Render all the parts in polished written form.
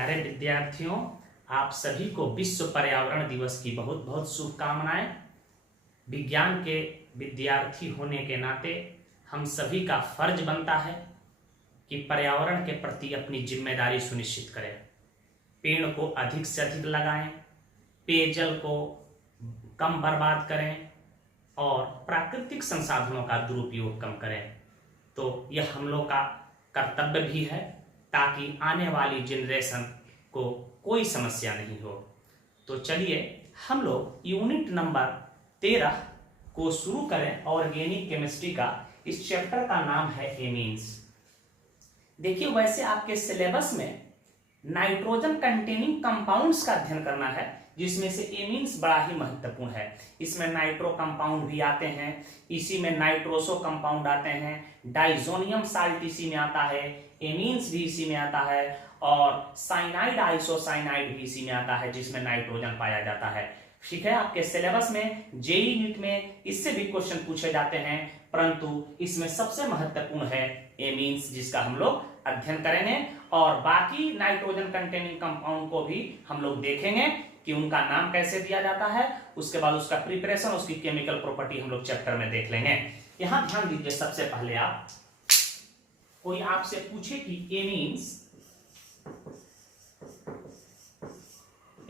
प्यारे विद्यार्थियों, आप सभी को विश्व पर्यावरण दिवस की बहुत बहुत शुभकामनाएं। विज्ञान के विद्यार्थी होने के नाते हम सभी का फर्ज बनता है कि पर्यावरण के प्रति अपनी जिम्मेदारी सुनिश्चित करें। पेड़ को अधिक से अधिक लगाएं, पेयजल को कम बर्बाद करें और प्राकृतिक संसाधनों का दुरुपयोग कम करें। तो यह हम लोग का कर्तव्य भी है ताकि आने वाली जनरेशन को कोई समस्या नहीं हो। तो चलिए हम लोग यूनिट नंबर 13 को शुरू करें। ऑर्गेनिक केमिस्ट्री का इस चैप्टर का नाम है एमीन्स। देखिए, वैसे आपके सिलेबस में नाइट्रोजन कंटेनिंग कंपाउंड्स का अध्ययन करना है, जिसमें से एमीन्स बड़ा ही महत्वपूर्ण है। इसमें नाइट्रो कंपाउंड भी आते हैं, इसी में नाइट्रोसो कंपाउंड आते हैं, डाइजोनियम साल्ट इसी में आता है, एमीन्स भी इसी में आता है और साइनाइड आइसोसाइनाइड भी इसी में आता है, जिसमें नाइट्रोजन पाया जाता है। ठीक है, आपके सिलेबस में जेईई नीट में इससे भी क्वेश्चन पूछे जाते हैं, परंतु इसमें सबसे महत्वपूर्ण है एमीन्स, जिसका हम लोग अध्ययन करेंगे और बाकी नाइट्रोजन कंटेनिंग कंपाउंड को भी हम लोग देखेंगे कि उनका नाम कैसे दिया जाता है। उसके बाद उसका प्रिपरेशन, उसकी केमिकल प्रॉपर्टी हम लोग चैप्टर में देख लेंगे। यहां ध्यान दीजिए, सबसे पहले आप कोई आपसे पूछे कि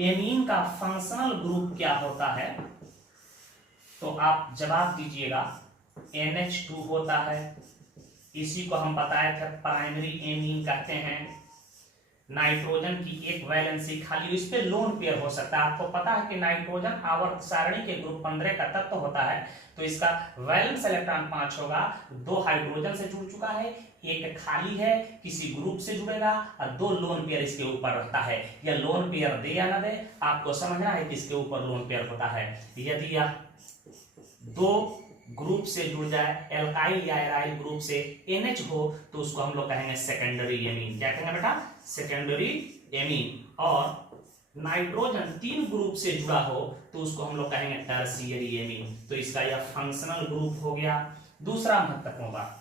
एमीन का फंक्शनल ग्रुप क्या होता है, तो आप जवाब दीजिएगा NH2 होता है। इसी को हम बताए थे प्राइमरी एमीन कहते हैं। नाइट्रोजन की एक वैलेंसी खाली, इस पे लोन पेयर हो सकता है। आपको पता है कि नाइट्रोजन आवर्त सारणी के ग्रुप 15 का तत्व होता है, तो इसका वैलेंस इलेक्ट्रॉन 5 होगा। 2 हाइड्रोजन से जुड़ चुका है, एक खाली है, किसी ग्रुप से जुड़ेगा और 2 लोन पेयर इसके ऊपर रहता है। यह लोन पेयर दे या ना दे, आपको समझना है कि इसके ऊपर लोन पेयर होता है। यदि यह 2 ग्रुप से जुड़ जाए, एल्काइल या एराइल ग्रुप से NH हो, तो उसको हम लोग कहेंगे सेकेंडरी एमीन। क्या कहेंगे बेटा? Secondary amine. और नाइट्रोजन 3 ग्रुप से जुड़ा हो तो उसको हम लोग कहेंगे टर्शियरी एमीन। तो इसका यह फंक्शनल ग्रुप हो गया। दूसरा महत्वपूर्ण बात,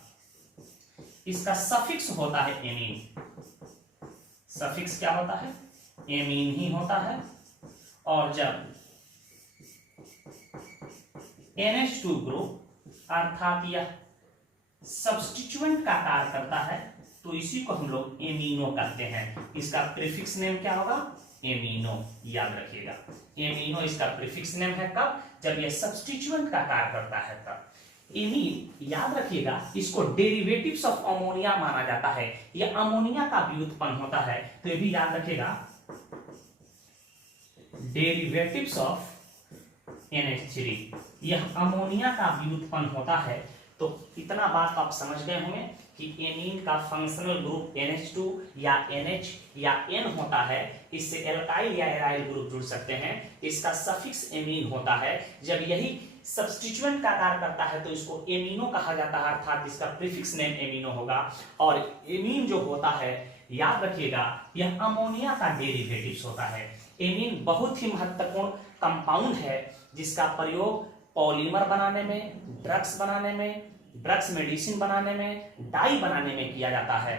इसका सफिक्स होता है एमीन। सफिक्स क्या होता है? एमीन ही होता है। और जब NH2 ग्रुप अर्थात यह सब्स्टिट्यूएंट का कार्य करता है, तो इसी को हम लोग एमीनो कहते हैं। इसका प्रीफिक्स नेम क्या होगा? एमीनो। याद रखिएगा, एमीनो इसका प्रीफिक्स नेम है। कब? जब यह सब्स्टिट्यूएंट का कार्य करता है तब। एमीन याद रखिएगा, इसको डेरिवेटिव्स ऑफ अमोनिया माना जाता है। यह अमोनिया का व्युत्पन्न होता है, तो ये भी याद रखिएगा, डेरिवेटिव्स ऑफ NH3 यह अमोनिया का व्युत्पन्न होता है। तो इतना बात आप समझ गए होंगे कि एमीन का फंक्शनल ग्रुप NH2 या NH या N होता है। इससे एल्काइल या एराइल ग्रुप जुड़ सकते हैं। इसका सफिक्स एमीन होता है। जब यही सब्स्टिट्यूएंट का कार्य करता है तो इसको एमीनो कहा जाता है, अर्थात इसका प्रीफिक्स नेम एमीनो होगा। और एमीन जो होता है, याद रखिएगा, यह अमोनिया का डेरिवेटिव्स होता है। एमीन बहुत ही महत्वपूर्ण कंपाउंड है, जिसका प्रयोग पॉलीमर बनाने में, ड्रग्स बनाने में, ड्रग्स मेडिसिन बनाने में, डाई बनाने में किया जाता है।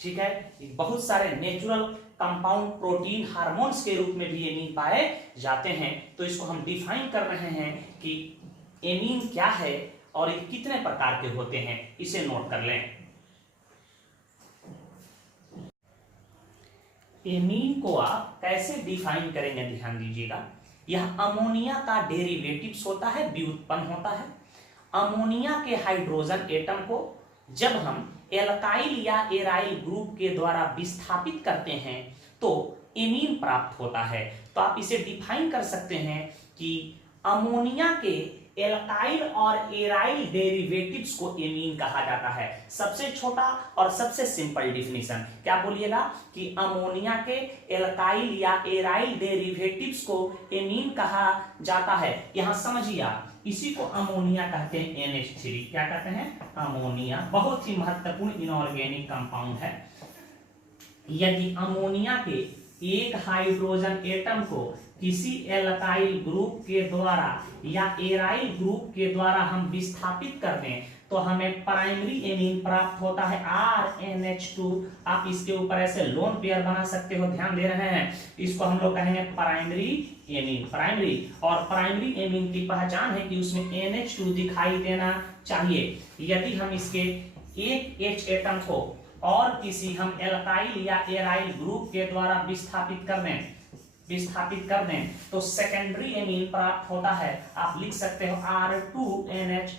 ठीक है, बहुत सारे नेचुरल कंपाउंड, प्रोटीन, हार्मोन्स के रूप में भी एमीन पाए जाते हैं। तो इसको हम डिफाइन कर रहे हैं कि एमीन क्या है और ये कितने प्रकार के होते हैं, इसे नोट कर लें। एमीन को आप कैसे डिफाइन करेंगे, ध्यान दीजिएगा। यह अमोनिया का डेरिवेटिव्स होता है, व्युत्पन्न होता है। अमोनिया के हाइड्रोजन एटम को जब हम एल्काइल या एराइल ग्रुप के द्वारा विस्थापित करते हैं तो एमीन प्राप्त होता है। तो आप इसे डिफाइन कर सकते हैं कि अमोनिया के एल्काइल और एराइल डेरिवेटिव्स को एमीन कहा जाता है। सबसे छोटा और सबसे सिंपल डिफिनीशन क्या बोलिएगा कि अमोनिया के एल्काइल या एराइल डेरिवेटिव्स को एमीन कहा जाता है। यहां समझिए आप, इसी को अमोनिया कहते हैं, NH3। क्या कहते हैं? अमोनिया। बहुत ही महत्वपूर्ण इनऑर्गेनिक कंपाउंड है। यदि अमोनिया के एक हाइड्रोजन एटम को किसी एल्काइल ग्रुप के द्वारा या एराइल ग्रुप के द्वारा हम विस्थापित कर दें तो हमें प्राइमरी एमीन प्राप्त होता है RNH2। आप इसके ऊपर ऐसे लोन पेयर बना सकते हो, ध्यान दे रहे हैं। इसको हम लोग कहेंगे प्राइमरी एमीन, प्राइमरी। और प्राइमरी एमीन की पहचान है कि उसमें NH2 दिखाई देना चाहिए। यदि हम इसके एक H एटम को और किसी हम एल्काइल या एराइल ग्रुप के द्वारा विस्थापित कर दें तो सेकेंडरी एमीन प्राप्त होता है। आप लिख सकते हो R2NH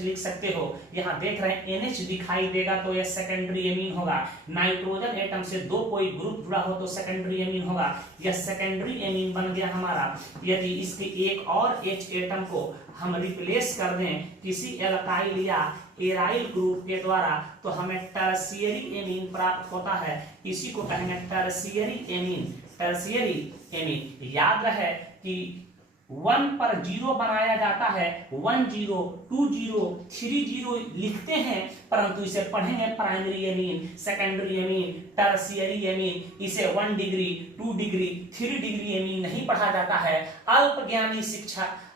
लिख सकते हो। यहाँ देख रहे हैं NH दिखाई देगा तो यह सेकेंडरी एमीन होगा। नाइट्रोजन एटम से दो कोई ग्रुप जुड़ा हो तो सेकेंडरी एमीन होगा। यह सेकेंडरी एमीन बन गया हमारा। यदि इसके एक और H एटम को हम रिप्लेस कर दें किसी एल्काइल या एराइल ग्रुप के द्वारा तो हमें टर्शियरी एमीन प्राप्त होता है। इसी को कहेंगे टर्शियरी एमीन, टर्शियरी एमीन। याद रहे कि 1 पर 0 बनाया जाता है, 1 0 2 0 3 0 लिखते हैं, परंतु इसे पढ़ेंगे primary amine, secondary amine, tertiary amine. इसे 1 डिग्री 2 डिग्री 3 डिग्री एमीन नहीं पढ़ा जाता है।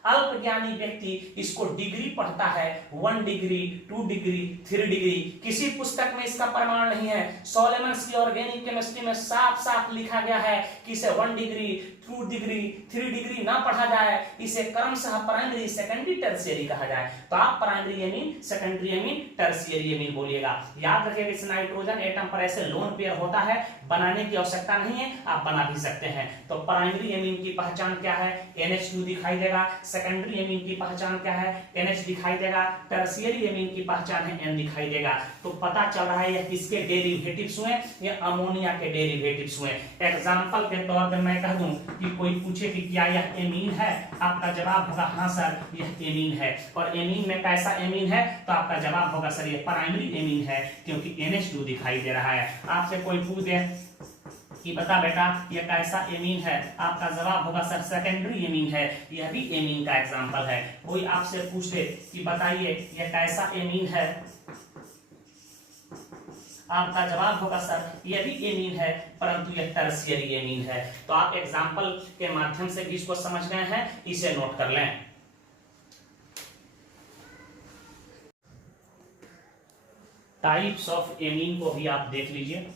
अल्पज्ञानी व्यक्ति इसको डिग्री पढ़ता है, 1 डिग्री 2 डिग्री 3 डिग्री। किसी पुस्तक में इसका प्रमाण नहीं है। सोलेमन्स की ऑर्गेनिक केमिस्ट्री में साफ साफ लिखा गया है कि इसे 1 डिग्री 2 डिग्री 3 डिग्री ना पढ़ा जाए, इसे क्रमशः प्राइमरी सेकेंडरी टर्शियरी कहा जाए। तो आप primary amine, secondary amine, tertiary amine बोलिएगा। याद रखिएगा इस नाइट्रोजन एटम पर ऐसे लोन पेयर होता है, बनाने की आवश्यकता नहीं है, आप बना भी सकते हैं। तो प्राइमरी एमीन की पहचान क्या है? NH2 दिखाई देगा। सेकेंडरी एमीन की पहचान क्या है? NH दिखाई देगा। टर्शियरी एमीन की पहचान है N दिखाई देगा। तो पता चल रहा है यह किसके डेरिवेटिव्स हुए? ये अमोनिया के डेरिवेटिव्स हुए। एग्जांपल के तौर पे मैं कह दूं कि कोई पूछे कि क्या यह एमीन है, आपका जवाब होगा हाँ सर यह एमीन है। और एमीन में कैसा एमीन है? तो आपका जवाब होगा सर यह प्राइमरी एमीन है, क्योंकि NH2 दिखाई दे रहा है। आपसे कोई पूछ दे कि बता बेटा यह कैसा एमीन है, आपका जवाब होगा सर सेकेंडरी एमीन है। यह भी एमीन का एग्जांपल है। कोई आपसे पूछ दे कि बताइए यह कैसा एमीन है, आपका जवाब होगा सर यह भी एमीन है, परंतु यह टर्शियरी एमीन है। तो आप एग्जांपल के माध्यम से भी इसको समझ गए हैं, इसे नोट कर लें। टाइप्स ऑफ एमीन को भी आप देख लीजिए।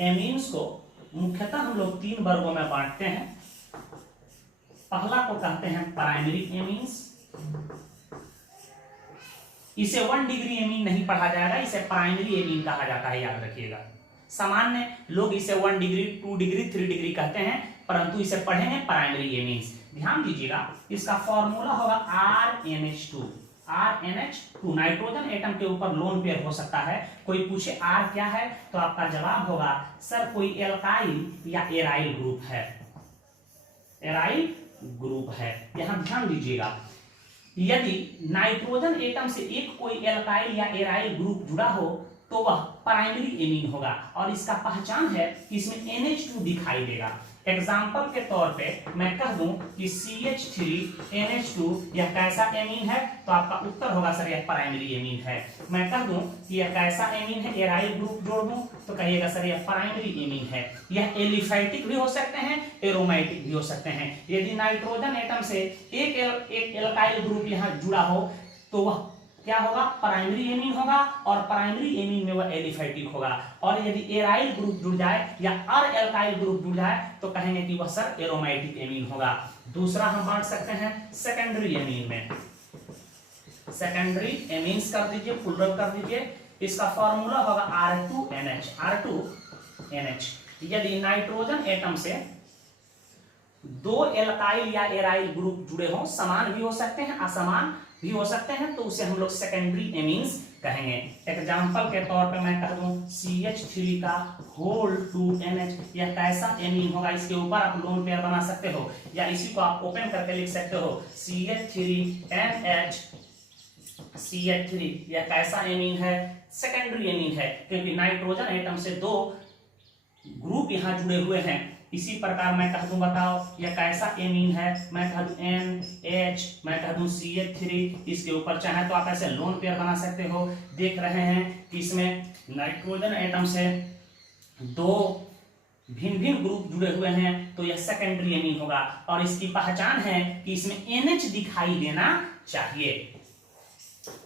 एमीन्स को मुख्यतः हम लोग 3 वर्गों में बांटते हैं। पहला को कहते हैं प्राइमरी एमीन्स। इसे 1 डिग्री एमीन नहीं पढ़ा जाएगा, इसे प्राइमरी एमीन कहा जाता है, याद रखिएगा। सामान्य लोग इसे 1 डिग्री 2 डिग्री 3 डिग्री कहते हैं, परंतु इसे पढ़ेंगे प्राइमरी एमीन्स। ध्यान दीजिएगा, इसका फॉर्मूला होगा RNH2। RNH2 नाइट्रोजन एटम के ऊपर लोन पेयर हो सकता है। कोई पूछे R क्या है, तो आपका जवाब होगा सर कोई एल्काइल या एराइल ग्रुप है, एराइल ग्रुप है। यहां ध्यान दीजिएगा, यदि नाइट्रोजन एटम से एक कोई एल्काइल या एराइल ग्रुप जुड़ा हो तो वह प्राइमरी एमीन होगा, और इसका पहचान है कि इसमें NH2 दिखाई देगा। एग्जाम्पल के तौर पे मैं कह दूं कि CH3NH2 यह कैसा एमीन है, तो आपका उत्तर होगा सर यह प्राइमरी एमीन है। मैं कह दूं कि यह कैसा एमीन है, एराइल ग्रुप जोड़ दूं तो कहिएगा सर यह प्राइमरी एमीन है। यह एलिफैटिक भी हो सकते हैं, एरोमेटिक भी हो सकते हैं। यदि नाइट्रोजन एटम से एक एल्काइल ग्रुप यहां जुड़ा हो तो वह क्या होगा? प्राइमरी एमीन होगा, और प्राइमरी एमीन में वह एलिफैटिक होगा। और यदि एराइल ग्रुप जुड़ जाए या अल्काइल ग्रुप जुड़ जाए तो कहेंगे कि वह सर एरोमेटिक एमीन होगा। दूसरा हम बांट सकते हैं सेकेंडरी एमीन में। सेकेंडरी एमीन्स कर दीजिए, प्लुरल कर दीजिए। इसका फॉर्मूला होगा R2NH। R2NH। यदि नाइट्रोजन एटम से 2 एल्काइल या एराइल ग्रुप जुड़े हों, समान भी हो सकते हैं असमान भी हो सकते हैं, तो उसे हम लोग सेकेंडरी एमीन्स कहेंगे। एग्जांपल के तौर पे मैं कह दूं CH3 का होल 2NH, यह कैसा एमीन होगा? इसके ऊपर आप लोन पेयर बना सकते हो, या इसी को आप ओपन करके लिख सकते हो CH3NH। CH3 यह कैसा एमीन है? सेकेंडरी एमीन है, क्योंकि नाइट्रोजन एटम से 2 ग्रुप यहां जुड़े हुए हैं। इसी प्रकार मैं कह दूं, बताओ यह कैसा एमीन है? मैं कह दूं NH, मैं कह दूं CH3। इसके ऊपर चाहे तो आप ऐसे लोन पेयर बना सकते हो। देख रहे हैं कि इसमें नाइट्रोजन एटम से 2 भिन्न भिन्न ग्रुप जुड़े हुए हैं तो यह सेकेंडरी एमीन होगा। और इसकी पहचान है कि इसमें NH दिखाई देना चाहिए।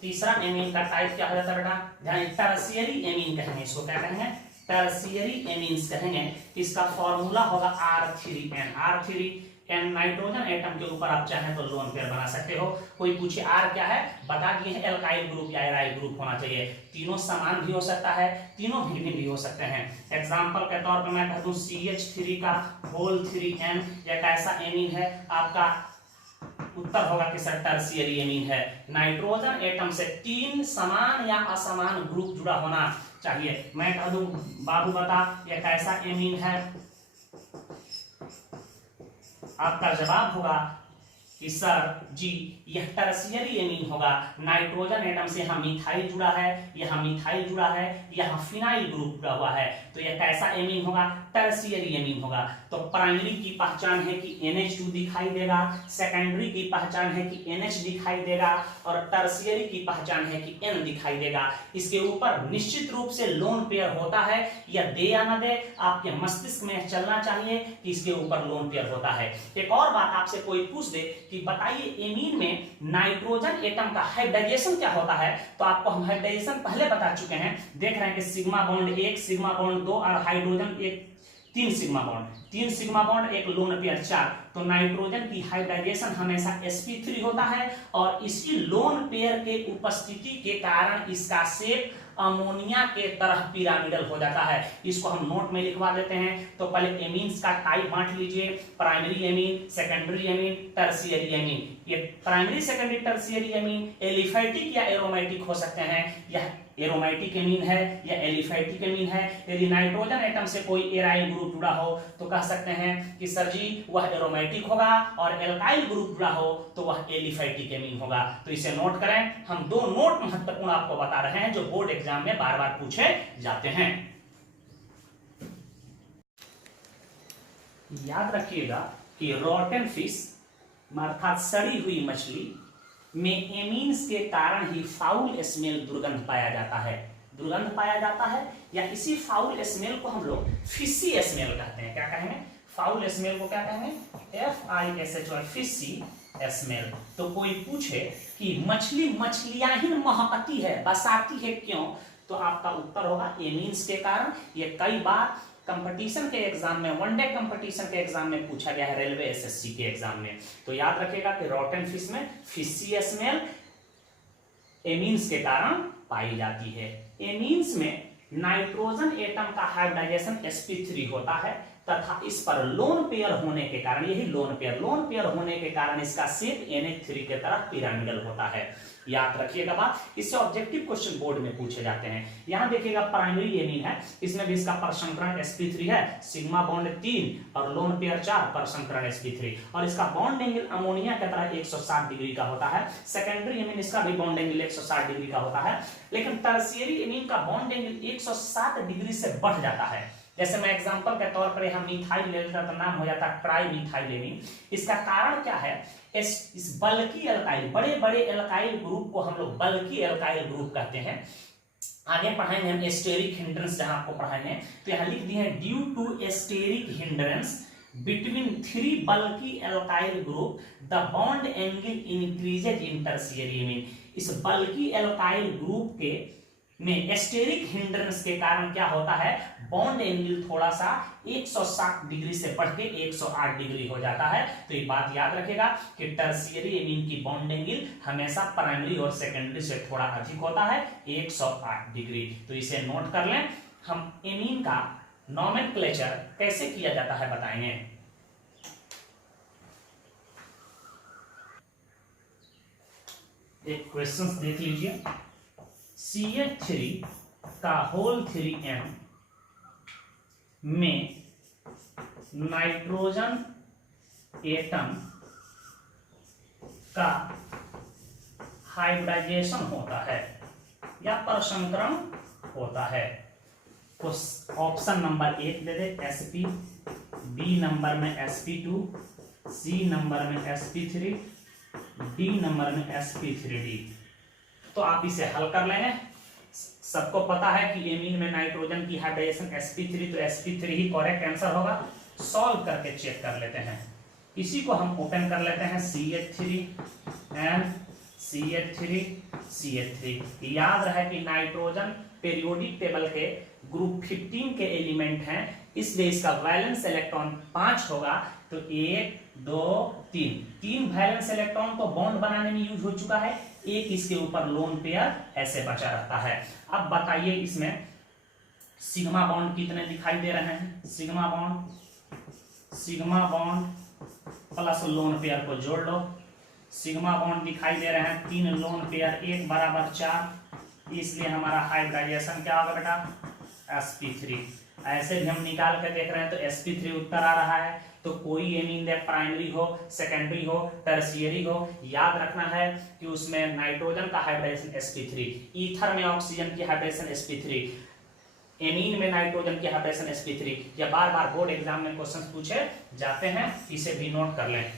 तीसरा एमीन का टाइप क्या हो जाता है बेटा, ध्यान, टर्शियरी एमीन कहेंगे इसको, क्या कहेंगे, टर्शियरी एमीन्स कहेंगे। इसका फॉर्मूला होगा R3N। R3N नाइट्रोजन एटम के ऊपर आप चाहें तो लोन पेयर बना सकते हो। कोई पूछे R क्या है, बता दिए हैं एल्काइल ग्रुप या एराइल ग्रुप होना चाहिए। तीनों समान भी हो सकता है, तीनों भिन्न भिन्न भी हो सकते हैं। एग्जाम्पल के तौर पर मैं कह दूं CH3 का होल 3N या कैसा एमीन है, आपका उत्तर होगा कि सर टर्शियरी एमीन है। नाइट्रोजन एटम से 3 समान या असमान ग्रुप जुड़ा होना चाहिए। मैं कह दूं बाबू बता यह कैसा एमीन है, आपका जवाब होगा कि सर जी यह टर्शियरी एमीन होगा। नाइट्रोजन एटम से यहाँ मिथाइल जुड़ा है, यहाँ मिथाइल जुड़ा है, यहाँ फिनाइल ग्रुप जुड़ा हुआ है, तो यह कैसा एमीन होगा, टर्शियरी एमीन होगा। तो प्राइमरी की पहचान है कि NH2 दिखाई देगा, सेकेंडरी की पहचान है कि NH दिखाई देगा, और टर्शियरी की पहचान है कि N दिखाई देगा। इसके ऊपर निश्चित रूप से लोन पेयर होता है, या दे या न दे, आपके मस्तिष्क में चलना चाहिए कि इसके ऊपर लोन पेयर होता है। एक और बात आपसे कोई पूछ दे कि बताइए एमीन में नाइट्रोजन एटम का हाइब्रिडाइजेशन क्या होता है, तो आपको हम हाइब्रिडाइजेशन पहले बता चुके हैं। देख रहे हैं कि सिग्मा बॉन्ड 1, सिग्मा बॉन्ड 2 और hydrogen 3 sigma bond, 3 sigma bond, एक लोन पेयर 4। तो नाइट्रोजन की हाइब्रिडाइजेशन हमेशा sp3 होता है, और इसी लोन पेयर के उपस्थिति के कारण इसका शेप अमोनिया के तरह पिरामिडल हो जाता है। इसको हम नोट में लिखवा देते हैं। तो पहले एमीन्स का टाइप बांट लीजिए, primary amine, secondary amine, tertiary amine. ये primary, secondary, tertiary amine aliphatic या एरोमेटिक हो सकते हैं। यह एरोमेटिक एमीन है या एलिफैटिक एमीन है। यदि नाइट्रोजन एटम से कोई एराइल ग्रुप जुड़ा हो तो कह सकते हैं कि सर जी वह एरोमेटिक होगा, और एल्काइल ग्रुप जुड़ा हो तो वह एलिफैटिक एमीन होगा। तो इसे नोट करें। हम 2 नोट महत्वपूर्ण आपको बता रहे हैं जो बोर्ड एग्जाम में बार बार पूछे जाते हैं। याद रखिएगा कि रॉटन फिश अर्थात सड़ी हुई मछली में एमीन्स के कारण ही फाउल स्मेल, दुर्गंध पाया जाता है। दुर्गंध पाया जाता है, या इसी फाउल स्मेल को हम लोग फिशी स्मेल कहते हैं। क्या कहेंगे, फाउल स्मेल को क्या कहेंगे, FISHY, फिशी स्मेल। तो कोई पूछे कि मछलियां ही महकती है, बसाती है, क्यों, तो आपका उत्तर होगा एमीन्स के कारण। ये कई बार कंपटीशन के एग्जाम में, वनडे कंपटीशन के एग्जाम में पूछा गया है, रेलवे SSC के एग्जाम में। तो याद रखिएगा कि रॉटन फिश में फिशी स्मेल एमीन्स के कारण पाई जाती है। एमीन्स में नाइट्रोजन एटम का हाइब्रिडाइजेशन sp3 होता है, तथा इस पर लोन पेयर होने के कारण, यही लोन पेयर होने के कारण इसका शेप NH3 के तरह पिरामिडल होता है। याद रखिएगा बात, इससे ऑब्जेक्टिव क्वेश्चन बोर्ड में पूछे जाते हैं। यहां देखिएगा प्राइमरी एमीन है, इसमें भी इसका परसंकरण sp3 है, सिग्मा बॉन्ड 3 और लोन पेयर 4, परसंकरण sp3, और इसका बॉन्ड एंगल अमोनिया की तरह 160 डिग्री का होता है। सेकेंडरी एमीन, इसका भी बॉन्ड एंगल 160 डिग्री का होता है, लेकिन टर्शियरी एमीन का बॉन्ड एंगल 160 डिग्री से बढ़ जाता है। जैसे मैं एग्जांपल के तौर पर यहां मिथाइल ले लेता तो नाम हो जाता है ट्राइमिथाइल एमीन। इसका कारण क्या है, इस बल्कि एल्काइल, बड़े बड़े एल्काइल ग्रुप को हम लोग बल्कि एल्काइल ग्रुप कहते हैं। आगे पढ़ाएंगे हम एस्टेरिक हिंड्रेंस, जहां आपको पढ़ाएंगे तो यहां लिख दिए हैं due to steric hindrance between 3 bulky alkyl group the bond angle increases in tertiary amine. इस बल्कि एल्काइल ग्रुप के में एस्टेरिक हिंड्रेंस के कारण क्या होता है, बॉन्ड एंगल थोड़ा सा 160 डिग्री से बढ़ के 108 डिग्री हो जाता है। तो ये बात याद रखेगा कि टर्शियरी एमीन की बॉन्ड एंगल हमेशा प्राइमरी और सेकेंडरी से थोड़ा अधिक होता है, 108 डिग्री। तो इसे नोट कर लें। हम एमीन का नोमेनक्लेचर कैसे किया जाता है बताएंगे। एक क्वेश्चन देख लीजिए, CH3 का होल 3N में नाइट्रोजन एटम का हाइब्रिडाइजेशन होता है या परसंकरण होता है। तो ऑप्शन नंबर 1 दे दे sp, B नंबर में sp2, C नंबर में sp3, D नंबर में sp3d। तो आप इसे हल कर लेंगे। सबको पता है कि एमीन में नाइट्रोजन की हाइब्रिडेशन sp3, तो sp3 ही करेक्ट आंसर होगा। सॉल्व करके चेक कर लेते हैं। इसी को हम ओपन कर लेते हैं, CH3 एंड CH3 CH3। याद रहे कि नाइट्रोजन पीरियोडिक टेबल के ग्रुप 15 के एलिमेंट हैं, इसलिए इसका वैलेंस इलेक्ट्रॉन 5 होगा। तो 1 2 3 वैलेंस इलेक्ट्रॉन तो बॉन्ड बनाने में यूज हो चुका है, एक इसके ऊपर लोन पेयर ऐसे बचा रहता है। अब बताइए इसमें सिग्मा बॉन्ड कितने दिखाई दे रहे हैं? Sigma bond plus lone pair को जोड़ लो। सिग्मा बॉन्ड दिखाई दे रहे हैं 3, लोन पेयर 1 बराबर 4, इसलिए हमारा हाइब्रिडाइजेशन क्या होगा बेटा? sp3। ऐसे भी हम निकाल के देख रहे हैं तो sp3 उत्तर आ रहा है। तो कोई एमीन दे, प्राइमरी हो, सेकेंडरी हो, टर्शियरी हो, याद रखना है कि उसमें नाइट्रोजन का हाइब्रिडेशन sp3, ईथर में ऑक्सीजन की हाइब्रिडेशन sp3, एमीन में नाइट्रोजन की हाइब्रिडेशन sp3। या बार बार बोर्ड एग्जाम में क्वेश्चन पूछे जाते हैं, इसे भी नोट कर लें।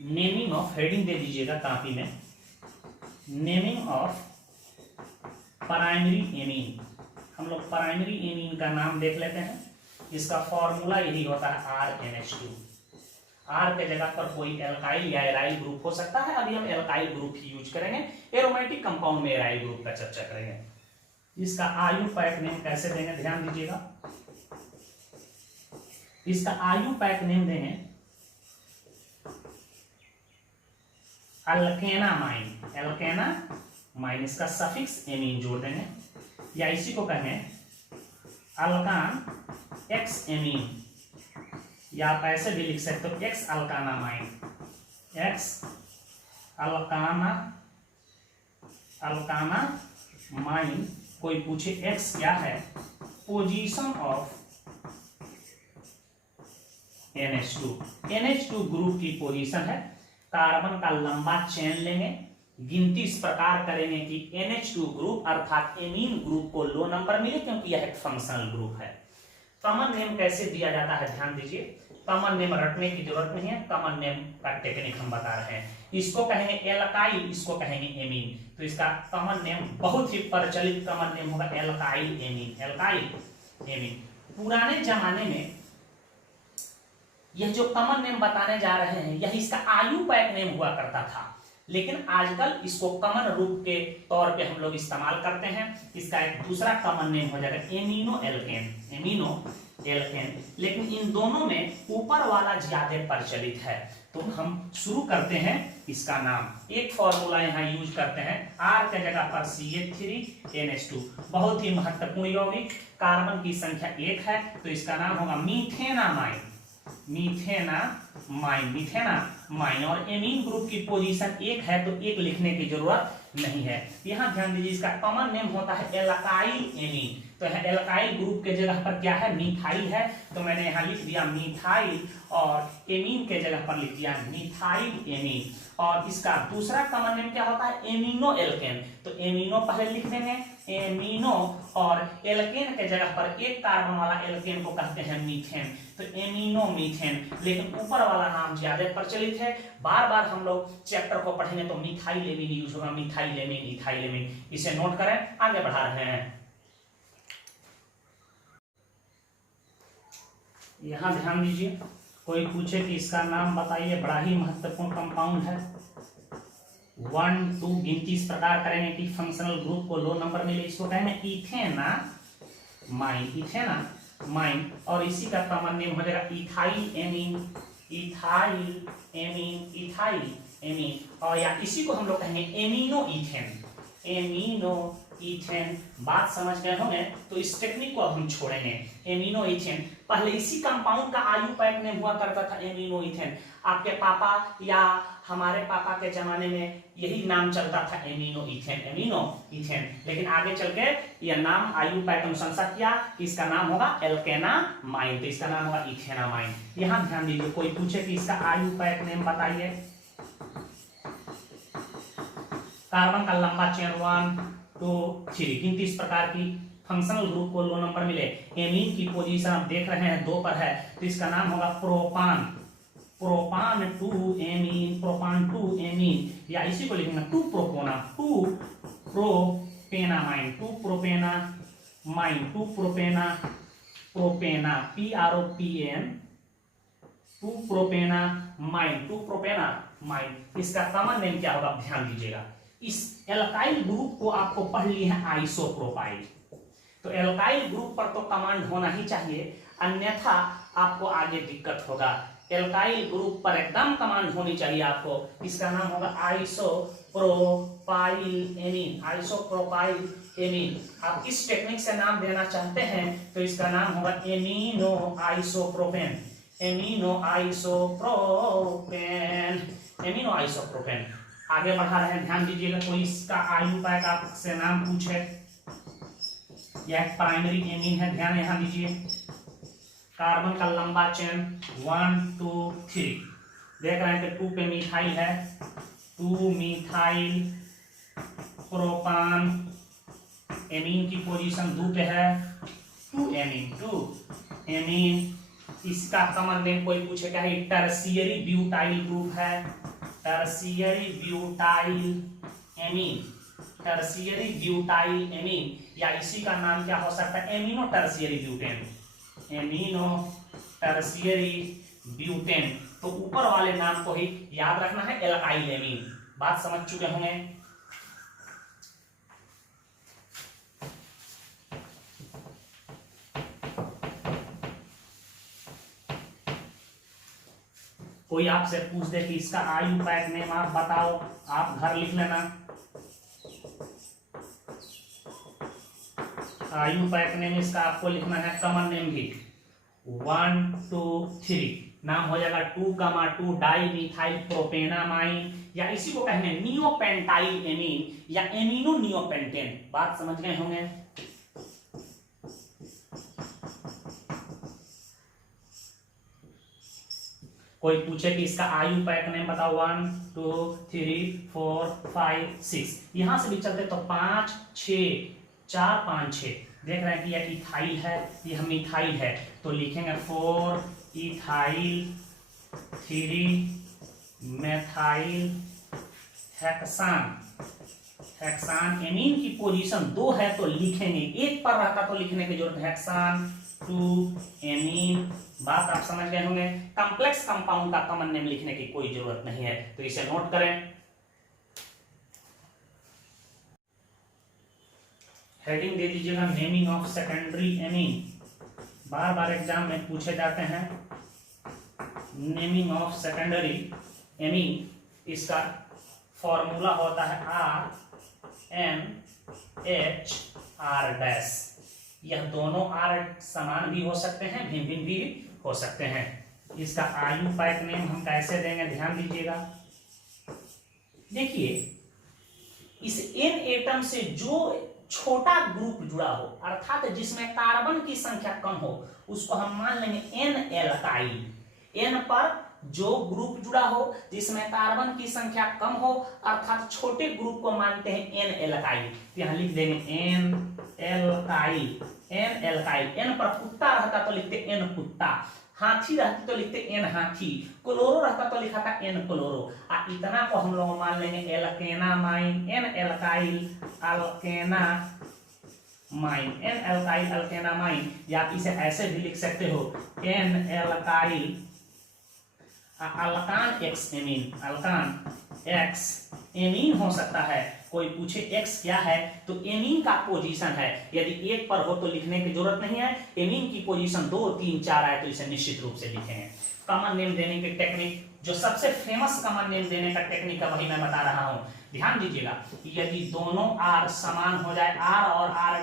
नेमिंग ऑफ, हेडिंग दे दीजिएगा कॉपी में, नेमिंग ऑफ प्राइमरी एमीन। हम लोग प्राइमरी एमीन का नाम देख लेते हैं। इसका फॉर्मूला यही होता है RNH2। R के जगह पर कोई एल्काइल या एराइल ग्रुप हो सकता है, अभी हम एल्काइल ग्रुप ही यूज करेंगे। एरोमेटिक कंपाउंड में एराइल ग्रुप का चर्चा करेंगे। इसका IUPAC नेम कैसे देंगे, ध्यान दीजिएगा। इसका IUPAC नेम देंगे अल्केनामाइन। एल्केनामाइन, इसका सफिक्स एमीन जोड़ देंगे, या इसी को कहें अल्कान एक्स एमीन, या आप ऐसे भी लिख सकते हो एक्स अल्कानामाइन। एक्स अल्कानामाइन। कोई पूछे एक्स क्या है? Position of NH2। NH2 group की पोजीशन है। कार्बन का लंबा चेन लेंगे, गिनती इस प्रकार करेंगे कि NH2 ग्रुप अर्थात एमीन ग्रुप को लो नंबर मिले, क्योंकि यह एक फंक्शनल ग्रुप है। कॉमन नेम कैसे दिया जाता है, ध्यान दीजिए। कॉमन नेम रटने की जरूरत नहीं है, कॉमन नेम का टेक्निक हम बता रहे हैं। इसको कहेंगे एल्काइल, इसको कहेंगे एमीन। तो इसका कॉमन नेम, बहुत ही प्रचलित कॉमन नेम होगा एल्काइल एमीन। Alkyl amine. पुराने जमाने में यह जो कॉमन नेम बताने जा रहे हैं, यह इसका IUPAC नेम हुआ करता था, लेकिन आजकल इसको कॉमन रूप के तौर पे हम लोग इस्तेमाल करते हैं। इसका एक दूसरा कॉमन नेम हो जाएगा एमिनो एल्केन। Amino alkene. लेकिन इन दोनों में ऊपर वाला ज्यादा प्रचलित है। तो हम शुरू करते हैं इसका नाम। एक फॉर्मूला यहाँ यूज करते हैं, R के जगह पर CH3NH2। बहुत ही महत्वपूर्ण यौगिक, कार्बन की संख्या 1 है, तो इसका नाम होगा मीथेनामाइन। मीथेनामाइन। और एमीन ग्रुप की पोजीशन 1 है, तो 1 लिखने की जरूरत नहीं है। यहाँ ध्यान दीजिए, इसका कॉमन नेम होता है एल्काइल एमीन। तो यहाँ एल्काइल ग्रुप के जगह पर क्या है? मिथाइल है, तो मैंने यहाँ लिख दिया मिथाइल, और एमीन के जगह पर लिख दिया मिथाइल एमीन। और इसका दूसरा कॉमन नेम क्या होता है? Amino alkene. तो एमिनो पहले लिख देंगे, एमिनो, और एल्केन के जगह पर एक कार्बन वाला एल्केन को कहते हैं मीथेन, तो एमिनो मीथेन। लेकिन ऊपर वाला नाम ज्यादा प्रचलित है, बार बार हम लोग चैप्टर को पढ़ेंगे तो मिथाइल एमीन यूज होगा, मिथाइल एमीन, इथाइल एमीन। इसे नोट करें, आगे बढ़ा रहे हैं। यहां ध्यान दीजिए, कोई पूछे कि इसका नाम बताइए, बड़ा ही महत्वपूर्ण कंपाउंड है। 1 2 गिनती इस प्रकार करेंगे कि फंक्शनल ग्रुप को लो नंबर मिले, इसको कहेंगे इथेनामाइन। इथेनामाइन। और इसी का कॉमन नेम हो जाएगा ethyl amine. Ethyl amine, ethyl amine. और या इसी को हम लोग कहेंगे एमिनो इथेन। Amino ethane. बात समझ गए होंगे, तो इस टेक्निक को अब हम छोड़ेंगे। एमिनो इथेन, पहले इसी कंपाउंड का IUPAC नेम हुआ करता था एमिनो इथेन। आपके पापा या हमारे पापा के जमाने में यही नाम चलता था, एमिनो इथेन, एमिनो इथेन। लेकिन आगे चल के यह नाम IUPAC अनुशंसा किया कि इसका नाम होगा एल्केनामाइन, तो इसका नाम होगा इथेनामाइन। यहां ध्यान दीजिए, कोई पूछे कि इसका IUPAC नेम बताइए। कार्बन का लंबा चेन 1 2 3, गिनती इस प्रकार की, फंक्शनल ग्रुप को लो नंबर मिले। एमीन की पोजीशन आप देख रहे हैं 2 पर है, तो इसका नाम होगा propane. Propane two amine, propane two amine, या इसी को लिखेंगे टू प्रोपोना, two propanamine, two propanamine, two प्रोपेना PROPN, two propanamine, two propanamine. इसका कॉमन नेम क्या होगा, ध्यान दीजिएगा। इस एल्काइल ग्रुप को आपको पढ़ लिया है आइसोप्रोपाइल, तो एल्काइल ग्रुप पर तो कमांड होना ही चाहिए, अन्यथा आपको आगे दिक्कत होगा। एल्काइल ग्रुप पर एकदम कमांड होनी चाहिए आपको। इसका नाम होगा आइसोप्रोपाइल एमीन, आइसोप्रोपाइल एमीन। आप किस टेक्निक से नाम देना चाहते हैं तो इसका नाम होगा amino isopropene, amino isopropene, amino isopropene. आगे बढ़ा रहे हैं, ध्यान दीजिएगा। कोई इसका आयुपायक आपसे नाम पूछे, यह एक प्राइमरी एमीन है, ध्यान यहां दीजिए। कार्बन का लंबा चेन 1 2 3, देख रहे हैं कि 2 पे मिथाइल है, 2 मिथाइल प्रोपान, एमीन की पोजीशन 2 पे है, 2 एमीन, 2 एमीन। इसका कॉमन नेम कोई पूछे क्या है, टर्शियरी ब्यूटाइल ग्रुप है, tertiary butyl amine, tertiary butyl amine, या इसी का नाम क्या हो सकता है, amino tertiary butane, amino tertiary butane. तो ऊपर वाले नाम को ही याद रखना है, एल्काइल एमीन। बात समझ चुके होंगे। कोई आपसे पूछ दे कि इसका आयुपायक नेम आप बताओ, आप घर लिख लेना। आयुपायक नेम इसका आपको लिखना है, कॉमन नेम भी 1 2 3, नाम हो जाएगा 2,2 डाई मिथाइल प्रोपेनामाइन, या इसी को कहेंगे नियोपेंटाइल एमीन या एमिनो नियोपेंटेन। बात समझ गए होंगे। कोई पूछे कि इसका आयुपायक नेम बताओ 1 2 3 4 5 6, यहां से भी चलते तो 5 6 4 5 6। देख रहे हैं कि यह इथाइल है, यह मिथाइल है, तो लिखेंगे 4 इथाइल 3 मेथाइल हेक्सान। हेक्सान एमीन की पोजीशन 2 है तो लिखेंगे, 1 पर रहता तो लिखने की जरूरत है, हेक्सान 2 एमीन। बात आप समझ गए होंगे। कॉम्प्लेक्स कंपाउंड का कॉमन नेम लिखने की कोई जरूरत नहीं है, तो इसे नोट करें। हेडिंग दे दीजिएगा naming of secondary amine. Bar bar exam में पूछे जाते हैं नेमिंग ऑफ सेकेंडरी एमीन। इसका फॉर्मूला होता है RNHR'। यह दोनों R समान भी हो सकते हैं, भिन्न भिन्न भी हो सकते हैं। इसका आयुपायक नेम हम कैसे देंगे, ध्यान दीजिएगा। देखिए, इस N एटम से जो छोटा ग्रुप जुड़ा हो, अर्थात जिसमें कार्बन की संख्या कम हो, उसको हम मान लेंगे N एल्काइल। N पर जो ग्रुप जुड़ा हो जिसमें कार्बन की संख्या कम हो, अर्थात छोटे ग्रुप को मानते हैं N एल्काइल। यहां लिख देंगे N alkyl, N alkyl. N पर कुत्ता रहता तो लिखते N कुत्ता, हाथी रहती तो लिखते N हाथी, क्लोरो रहता तो लिखा था N क्लोरो। इतना को हम लोग मान लेंगे alkanamine, N alkyl alkanamine, N alkyl alkanamine. या आप इसे ऐसे भी लिख सकते हो N alkyl alkane x amine, alkane x amine हो सकता है। कोई पूछे एक्स क्या है, तो एमीन का पोजीशन है, यदि 1 पर हो तो लिखने की जरूरत नहीं है। एमीन की पोजीशन 2 3 4 है तो इसे निश्चित रूप से लिखेंगे। कॉमन नेम देने की टेक्निक, जो सबसे फेमस कॉमन नेम देने का टेक्निक है वही मैं बता रहा हूं, ध्यान दीजिएगा। यदि दोनों R समान हो जाए, R और R'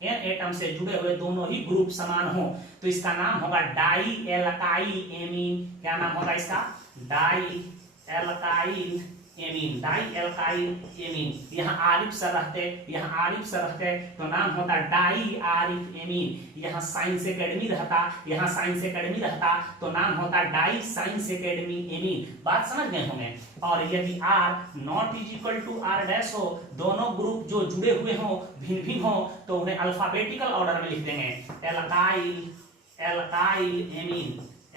N एटम से जुड़े हुए दोनों ही ग्रुप समान हो, तो इसका नाम होगा डाई एल्काइल एमीन। क्या नाम होगा इसका, di alkyl amine, di alkyl amine. यहाँ आरिफ से रहते, यहाँ आरिफ से रहते तो नाम होता डाई आरिफ एमीन। यहाँ साइंस एकेडमी रहता, यहाँ साइंस एकेडमी रहता तो नाम होता डाई साइंस एकेडमी एमीन। बात समझ गए होंगे। और यदि R not is equal to R' हो, दोनों ग्रुप जो जुड़े हुए हो भिन्न भिन्न हो, तो उन्हें अल्फाबेटिकल ऑर्डर में लिख देंगे alkyl alkyl amine,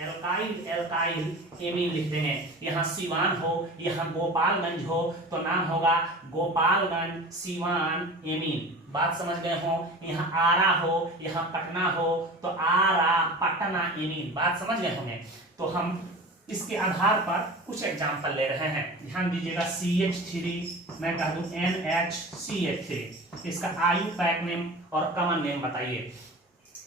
alkyl alkyl amine लिख देंगे। यहाँ सिवान हो, यहाँ गोपालगंज हो तो नाम होगा गोपालगंज सिवान एमीन। बात समझ गए हो। यहाँ आरा हो, यहाँ पटना हो तो आरा पटना एमीन। बात समझ गए होंगे। तो हम इसके आधार पर कुछ एग्जाम्पल ले रहे हैं। ध्यान दीजिएगा। CH3 मैं कह दूं NHCH3, इसका IUPAC नेम और कॉमन नेम बताइए।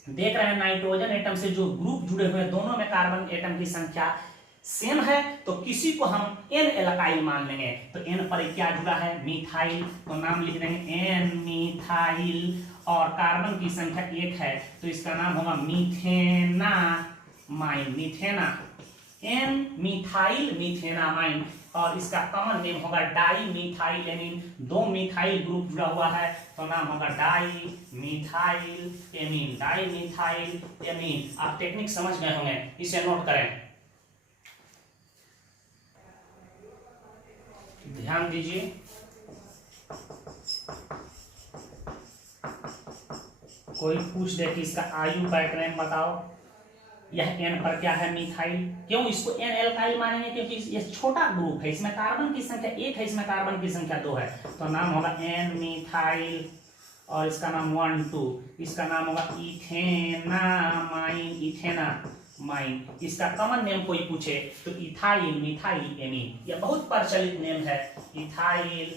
देख रहे हैं नाइट्रोजन एटम से जो ग्रुप जुड़े हुए हैं दोनों में कार्बन एटम की संख्या सेम है तो किसी को हम N एल्काइल मान लेंगे। तो N पर क्या जुड़ा है? मिथाइल, तो नाम लिख देंगे N मिथाइल। और कार्बन की संख्या 1 है तो इसका नाम होगा मिथेनामाइन, मिथेना, N मिथाइल मिथेनामाइन। और इसका कॉमन नेम होगा di methyl amine. 2 methyl group जुड़ा हुआ है तो नाम होगा di methyl amine, di methyl amine. आप टेक्निक समझ गए होंगे, इसे नोट करें। ध्यान दीजिए। कोई पूछ दे कि इसका IUPAC नेम बताओ, यह N पर क्या है? मिथाइल। क्यों इसको N एल्काइल मानेंगे? क्योंकि यह छोटा ग्रुप है, इसमें कार्बन की संख्या 1 है, इसमें कार्बन की संख्या 2 है तो नाम होगा N मिथाइल। और इसका नाम 1 2, इसका नाम होगा इथेनामाइन, इथेनामाइन। इसका कॉमन नेम कोई पूछे तो इथाइल मिथाइल एमीन, यह बहुत प्रचलित नेम है। Ethyl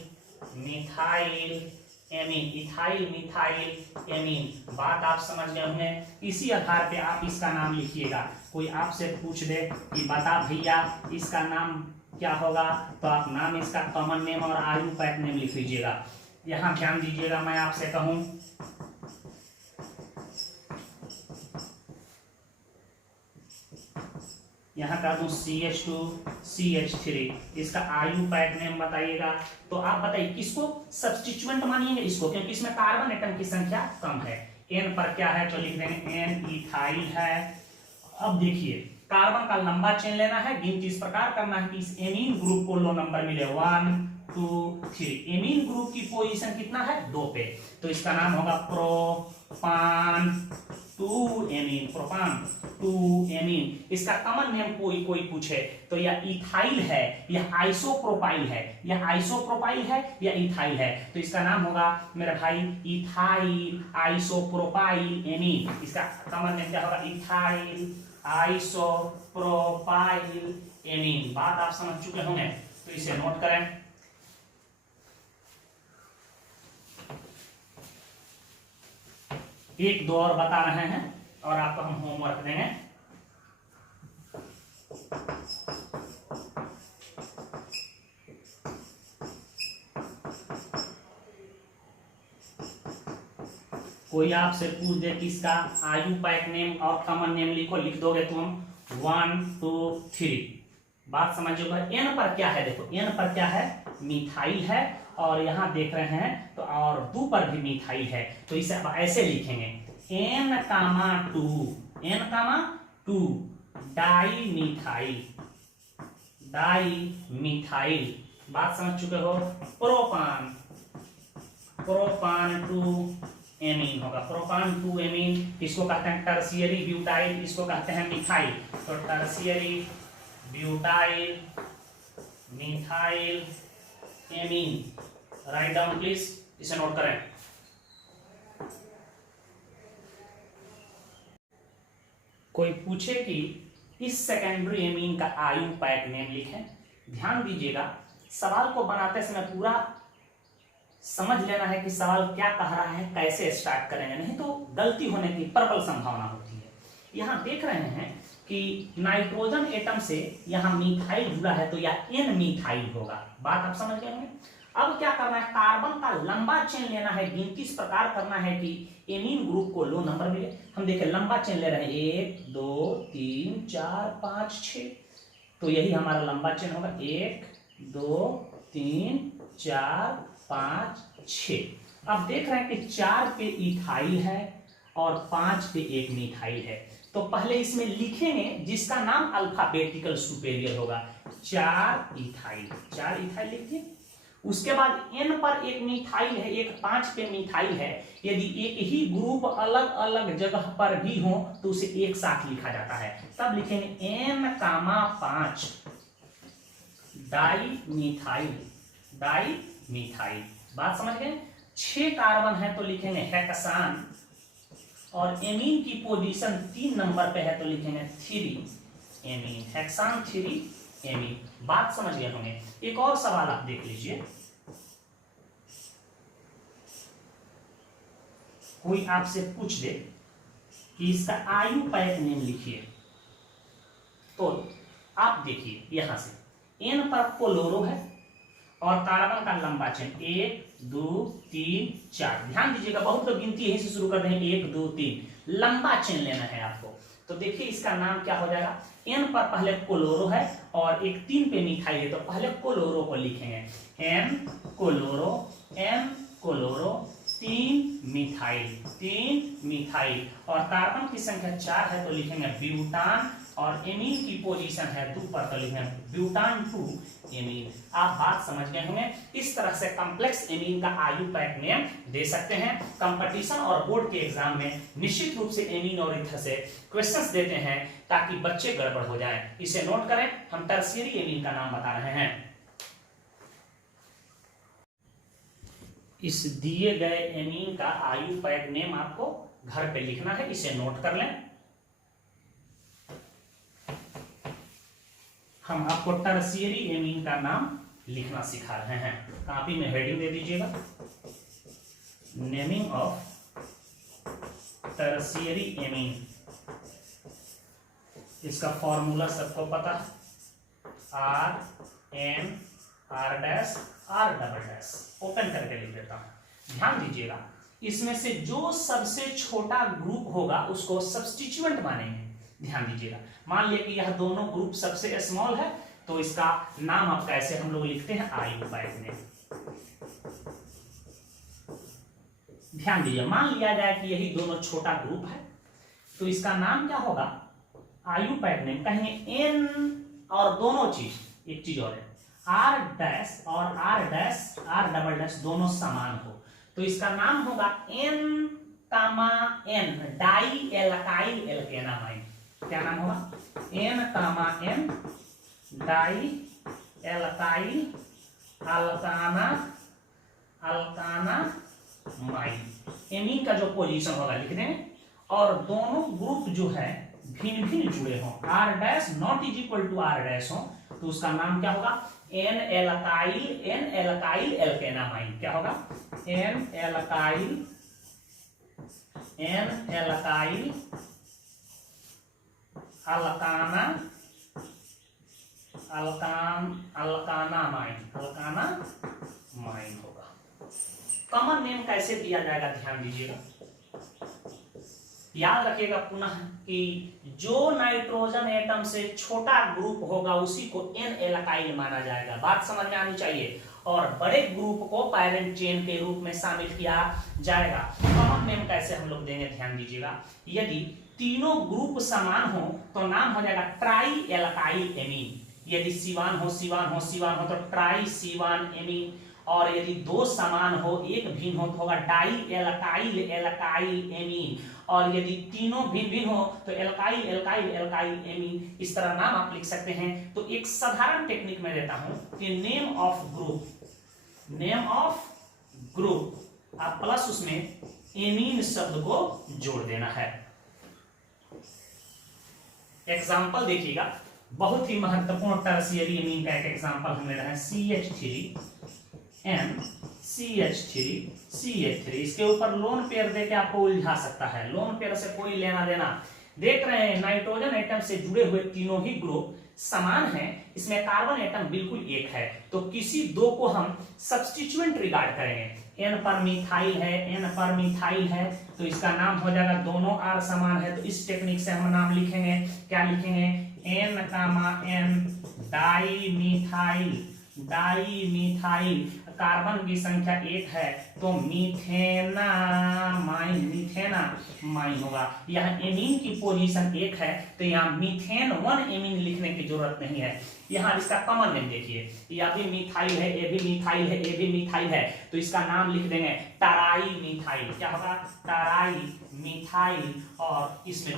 methyl amine, ethyl methyl amine. बात आप समझ गए होंगे। इसी आधार पे आप इसका नाम लिखिएगा। कोई आपसे पूछ दे कि बता भैया इसका नाम क्या होगा तो आप नाम, इसका कॉमन नेम और IUPAC नेम लिख लीजिएगा। यहाँ ध्यान दीजिएगा, मैं आपसे कहूं यहाँ कर दूं CH2 CH3, इसका IUPAC नेम बताइएगा। तो आप बताइए किसको सब्स्टिट्यूएंट मानिएंगे? इसको, क्योंकि इसमें कार्बन एटम की संख्या कम है। N पर क्या है तो लिख देंगे N इथाइल है। अब देखिए कार्बन का लंबा चेन लेना है, गिनती इस प्रकार करना है कि इस एमीन ग्रुप को लो नंबर मिले 1 2 3। एमीन ग्रुप की पोजीशन कितना है? 2 पे, तो इसका नाम होगा प्रोपान 2 एमीन, प्रोपान 2 एमीन। इसका कॉमन नेम कोई पूछे तो यह इथाइल है, यह आइसोप्रोपाइल है, यह आइसोप्रोपाइल है या इथाइल है तो इसका नाम होगा मेरे भाई इथाइल आइसोप्रोपाइल एमीन। इसका कॉमन नेम क्या होगा? Ethyl isopropyl amine. बात आप समझ चुके होंगे तो इसे नोट करें। एक दो और बता रहे हैं और आपको हम होमवर्क देंगे। कोई आपसे पूछ दे कि इसका IUPAC नेम और कॉमन नेम लिखो, लिख दोगे तुम 1 2 3। बात समझिएगा। N पर क्या है? देखो N पर क्या है? मिथाइल है। और यहां देख रहे हैं तो और 2 पर भी मिथाइल है तो इसे ऐसे लिखेंगे N,2 di methyl, di methyl. बात समझ चुके हो। प्रोपान, प्रोपान 2 एमीन होगा, प्रोपान 2 एमीन। इसको कहते हैं टर्शियरी ब्यूटाइल, इसको कहते हैं मिथाइल। तो tertiary butyl methyl amine. Write down please, इसे नोट करें। कोई पूछे कि इस सेकेंडरी एमीन का IUPAC नेम लिखें। ध्यान दीजिएगा, सवाल को बनाते समय पूरा समझ लेना है कि सवाल क्या कह रहा है, कैसे स्टार्ट करेंगे, नहीं तो गलती होने की प्रबल संभावना होती है। यहां देख रहे हैं कि नाइट्रोजन एटम से यहां मिथाइल जुड़ा है तो यह N मिथाइल होगा। बात आप समझ गए होंगे। अब क्या करना है? कार्बन का लंबा चेन लेना है, गिनती इस प्रकार करना है कि एमीन ग्रुप को लो नंबर मिले। हम देखें लंबा चेन ले रहे हैं 1 2 3 4 5 6, तो यही हमारा लंबा चेन होगा 1 2 3 4 5 6। अब देख रहे हैं कि 4 पे इथाइल है और 5 पे एक मिथाइल है तो पहले इसमें लिखेंगे जिसका नाम अल्फाबेटिकल सुपेरियर होगा। 4 इथाइल, 4 इथाइल लिखिए। उसके बाद N पर एक मिथाइल है, एक 5 पे मिथाइल है। यदि एक ही ग्रुप अलग अलग जगह पर भी हो तो उसे एक साथ लिखा जाता है। तब लिखेंगे N,5 डाई मिथाइल। बात समझ गए। 6 कार्बन है तो लिखेंगे हेक्सान, और एमीन की पोजीशन 3 नंबर पे है तो लिखेंगे 3 एमीन, हेक्सान 3 एमीन। बात समझ गए होंगे। एक और सवाल आप देख लीजिए, कोई आपसे पूछ दे कि इसका आयुपैक नेम लिखिए, तो आप देखिए यहां से N पर क्लोरो है और कार्बन का लंबा चेन 1 2 3 4। ध्यान दीजिएगा, बहुत लोग गिनती यहीं से शुरू कर देंगे 1 2 3, लंबा चेन लेना है आपको। तो देखिए इसका नाम क्या हो जाएगा। N पर पहले क्लोरो है और एक 3 पे मिथाइल है, तो पहले क्लोरो को लिखेंगे N क्लोरो 3 मिथाइल, और कार्बन की संख्या 4 है तो लिखेंगे ब्यूटान, और एमीन की पोजीशन है 2 पर तो लिखेंगे ब्यूटान 2 एमीन। आप बात समझ गए होंगे। इस तरह से कॉम्प्लेक्स एमीन का आयुपैक नेम दे सकते हैं। कंपटीशन और बोर्ड के एग्जाम में निश्चित रूप से एमीन और इथर से क्वेश्चंस देते हैं ताकि बच्चे गड़बड़ हो जाएं। इसे नोट करें। हम टर्शियरी एमीन का नाम बता रहे हैं। इस दिए गए एमीन का आयुपैक नेम आपको घर पे लिखना है, इसे नोट कर लें। हम आपको टर्शियरी एमीन का नाम लिखना सिखा रहे हैं। कॉपी में हेडिंग दे दीजिएगा, नेमिंग ऑफ टर्शियरी एमीन। इसका फॉर्मूला सबको पता है, R ओपन करके लिख देता हूं। ध्यान दीजिएगा, इसमें से जो सबसे छोटा ग्रुप होगा उसको सब्स्टिट्यूएंट मानेंगे। ध्यान दीजिएगा, मान लिया कि यह दोनों ग्रुप सबसे स्मॉल है, तो इसका नाम अब कैसे हम लोग लिखते हैं, आयुपैक नेम। ध्यान दीजिए, मान लिया जाए कि यही दोनों छोटा ग्रुप है, तो इसका नाम क्या होगा, आयुपैक नेम। कहेंगे N और दोनों चीज, एक चीज और है, R डैश और R डबल डैश दोनों समान हो, तो इसका नाम होगा N, डाई एल्काइल एल्केनामाइन। क्या नाम होगा, N, डाई एल्काइल अल्कानामाइन। एमीन का जो पोजीशन होगा लिख दें, और दोनों ग्रुप जो है भिन्न भिन्न जुड़े हों, R dash not is equal to R dash हो, तो उसका नाम क्या होगा, N एल्काइल एल्केनामाइन। क्या होगा, N एल्काइल अल्कानामाइन होगा। कॉमन नेम कैसे दिया जाएगा, ध्यान दीजिएगा, याद रखिएगा पुनः कि जो नाइट्रोजन एटम से छोटा ग्रुप होगा उसी को N एल्काइल माना जाएगा। बात समझ में आनी चाहिए। और बड़े ग्रुप को पैरेंट चेन के रूप में शामिल किया जाएगा। कॉमन नेम कैसे हम लोग देंगे, ध्यान दीजिएगा, यदि तीनों ग्रुप समान हो तो नाम हो जाएगा ट्राई एल्काइल एमीन। यदि C1 हो तो ट्राई C1 एमीन, और यदि दो समान हो, एक भिन्न हो तो होगा डाई एल्काइल एमीन, और यदि तीनों भिन्न भिन्न हो तो एल्काइल एमीन। इस तरह नाम आप लिख सकते हैं। तो एक साधारण टेक्निक में देता हूं कि नेम ऑफ ग्रुप आप प्लस उसमें एमीन शब्द को जोड़ देना है। एग्जाम्पल देखिएगा, बहुत ही महत्वपूर्ण टर्शियरी एमीन का एक एग्जाम्पल हम ले रहे हैं, CH3 इसके ऊपर लोन पेयर देके आपको उलझा सकता है। लोन पेयर से कोई लेना देना, देख रहे हैं नाइट्रोजन एटम से जुड़े हुए तीनों ही ग्रुप समान हैं, इसमें कार्बन एटम बिल्कुल एक है, तो किसी दो को हम सब्स्टिट्यूएंट रिगार्ड करेंगे। N पर मिथाइल है तो इसका नाम हो जाएगा, दोनों R समान है तो इस टेक्निक से हम नाम लिखेंगे, क्या लिखेंगे, N डाई मिथाइल, कार्बन की संख्या 1 है तो मीथेनामाइन माइन होगा। यहाँ एमीन की पोजीशन 1 है तो यहाँ मीथेन 1 एमीन लिखने की जरूरत नहीं है। यहाँ इसका कॉमन नेम देखिए, यह भी मिथाइल है, ये भी मिथाइल है, ये भी मिथाइल है, तो इसका नाम लिख देंगे टराई मिथाइल। क्या होगा? टराई मिथाइल, और इसमें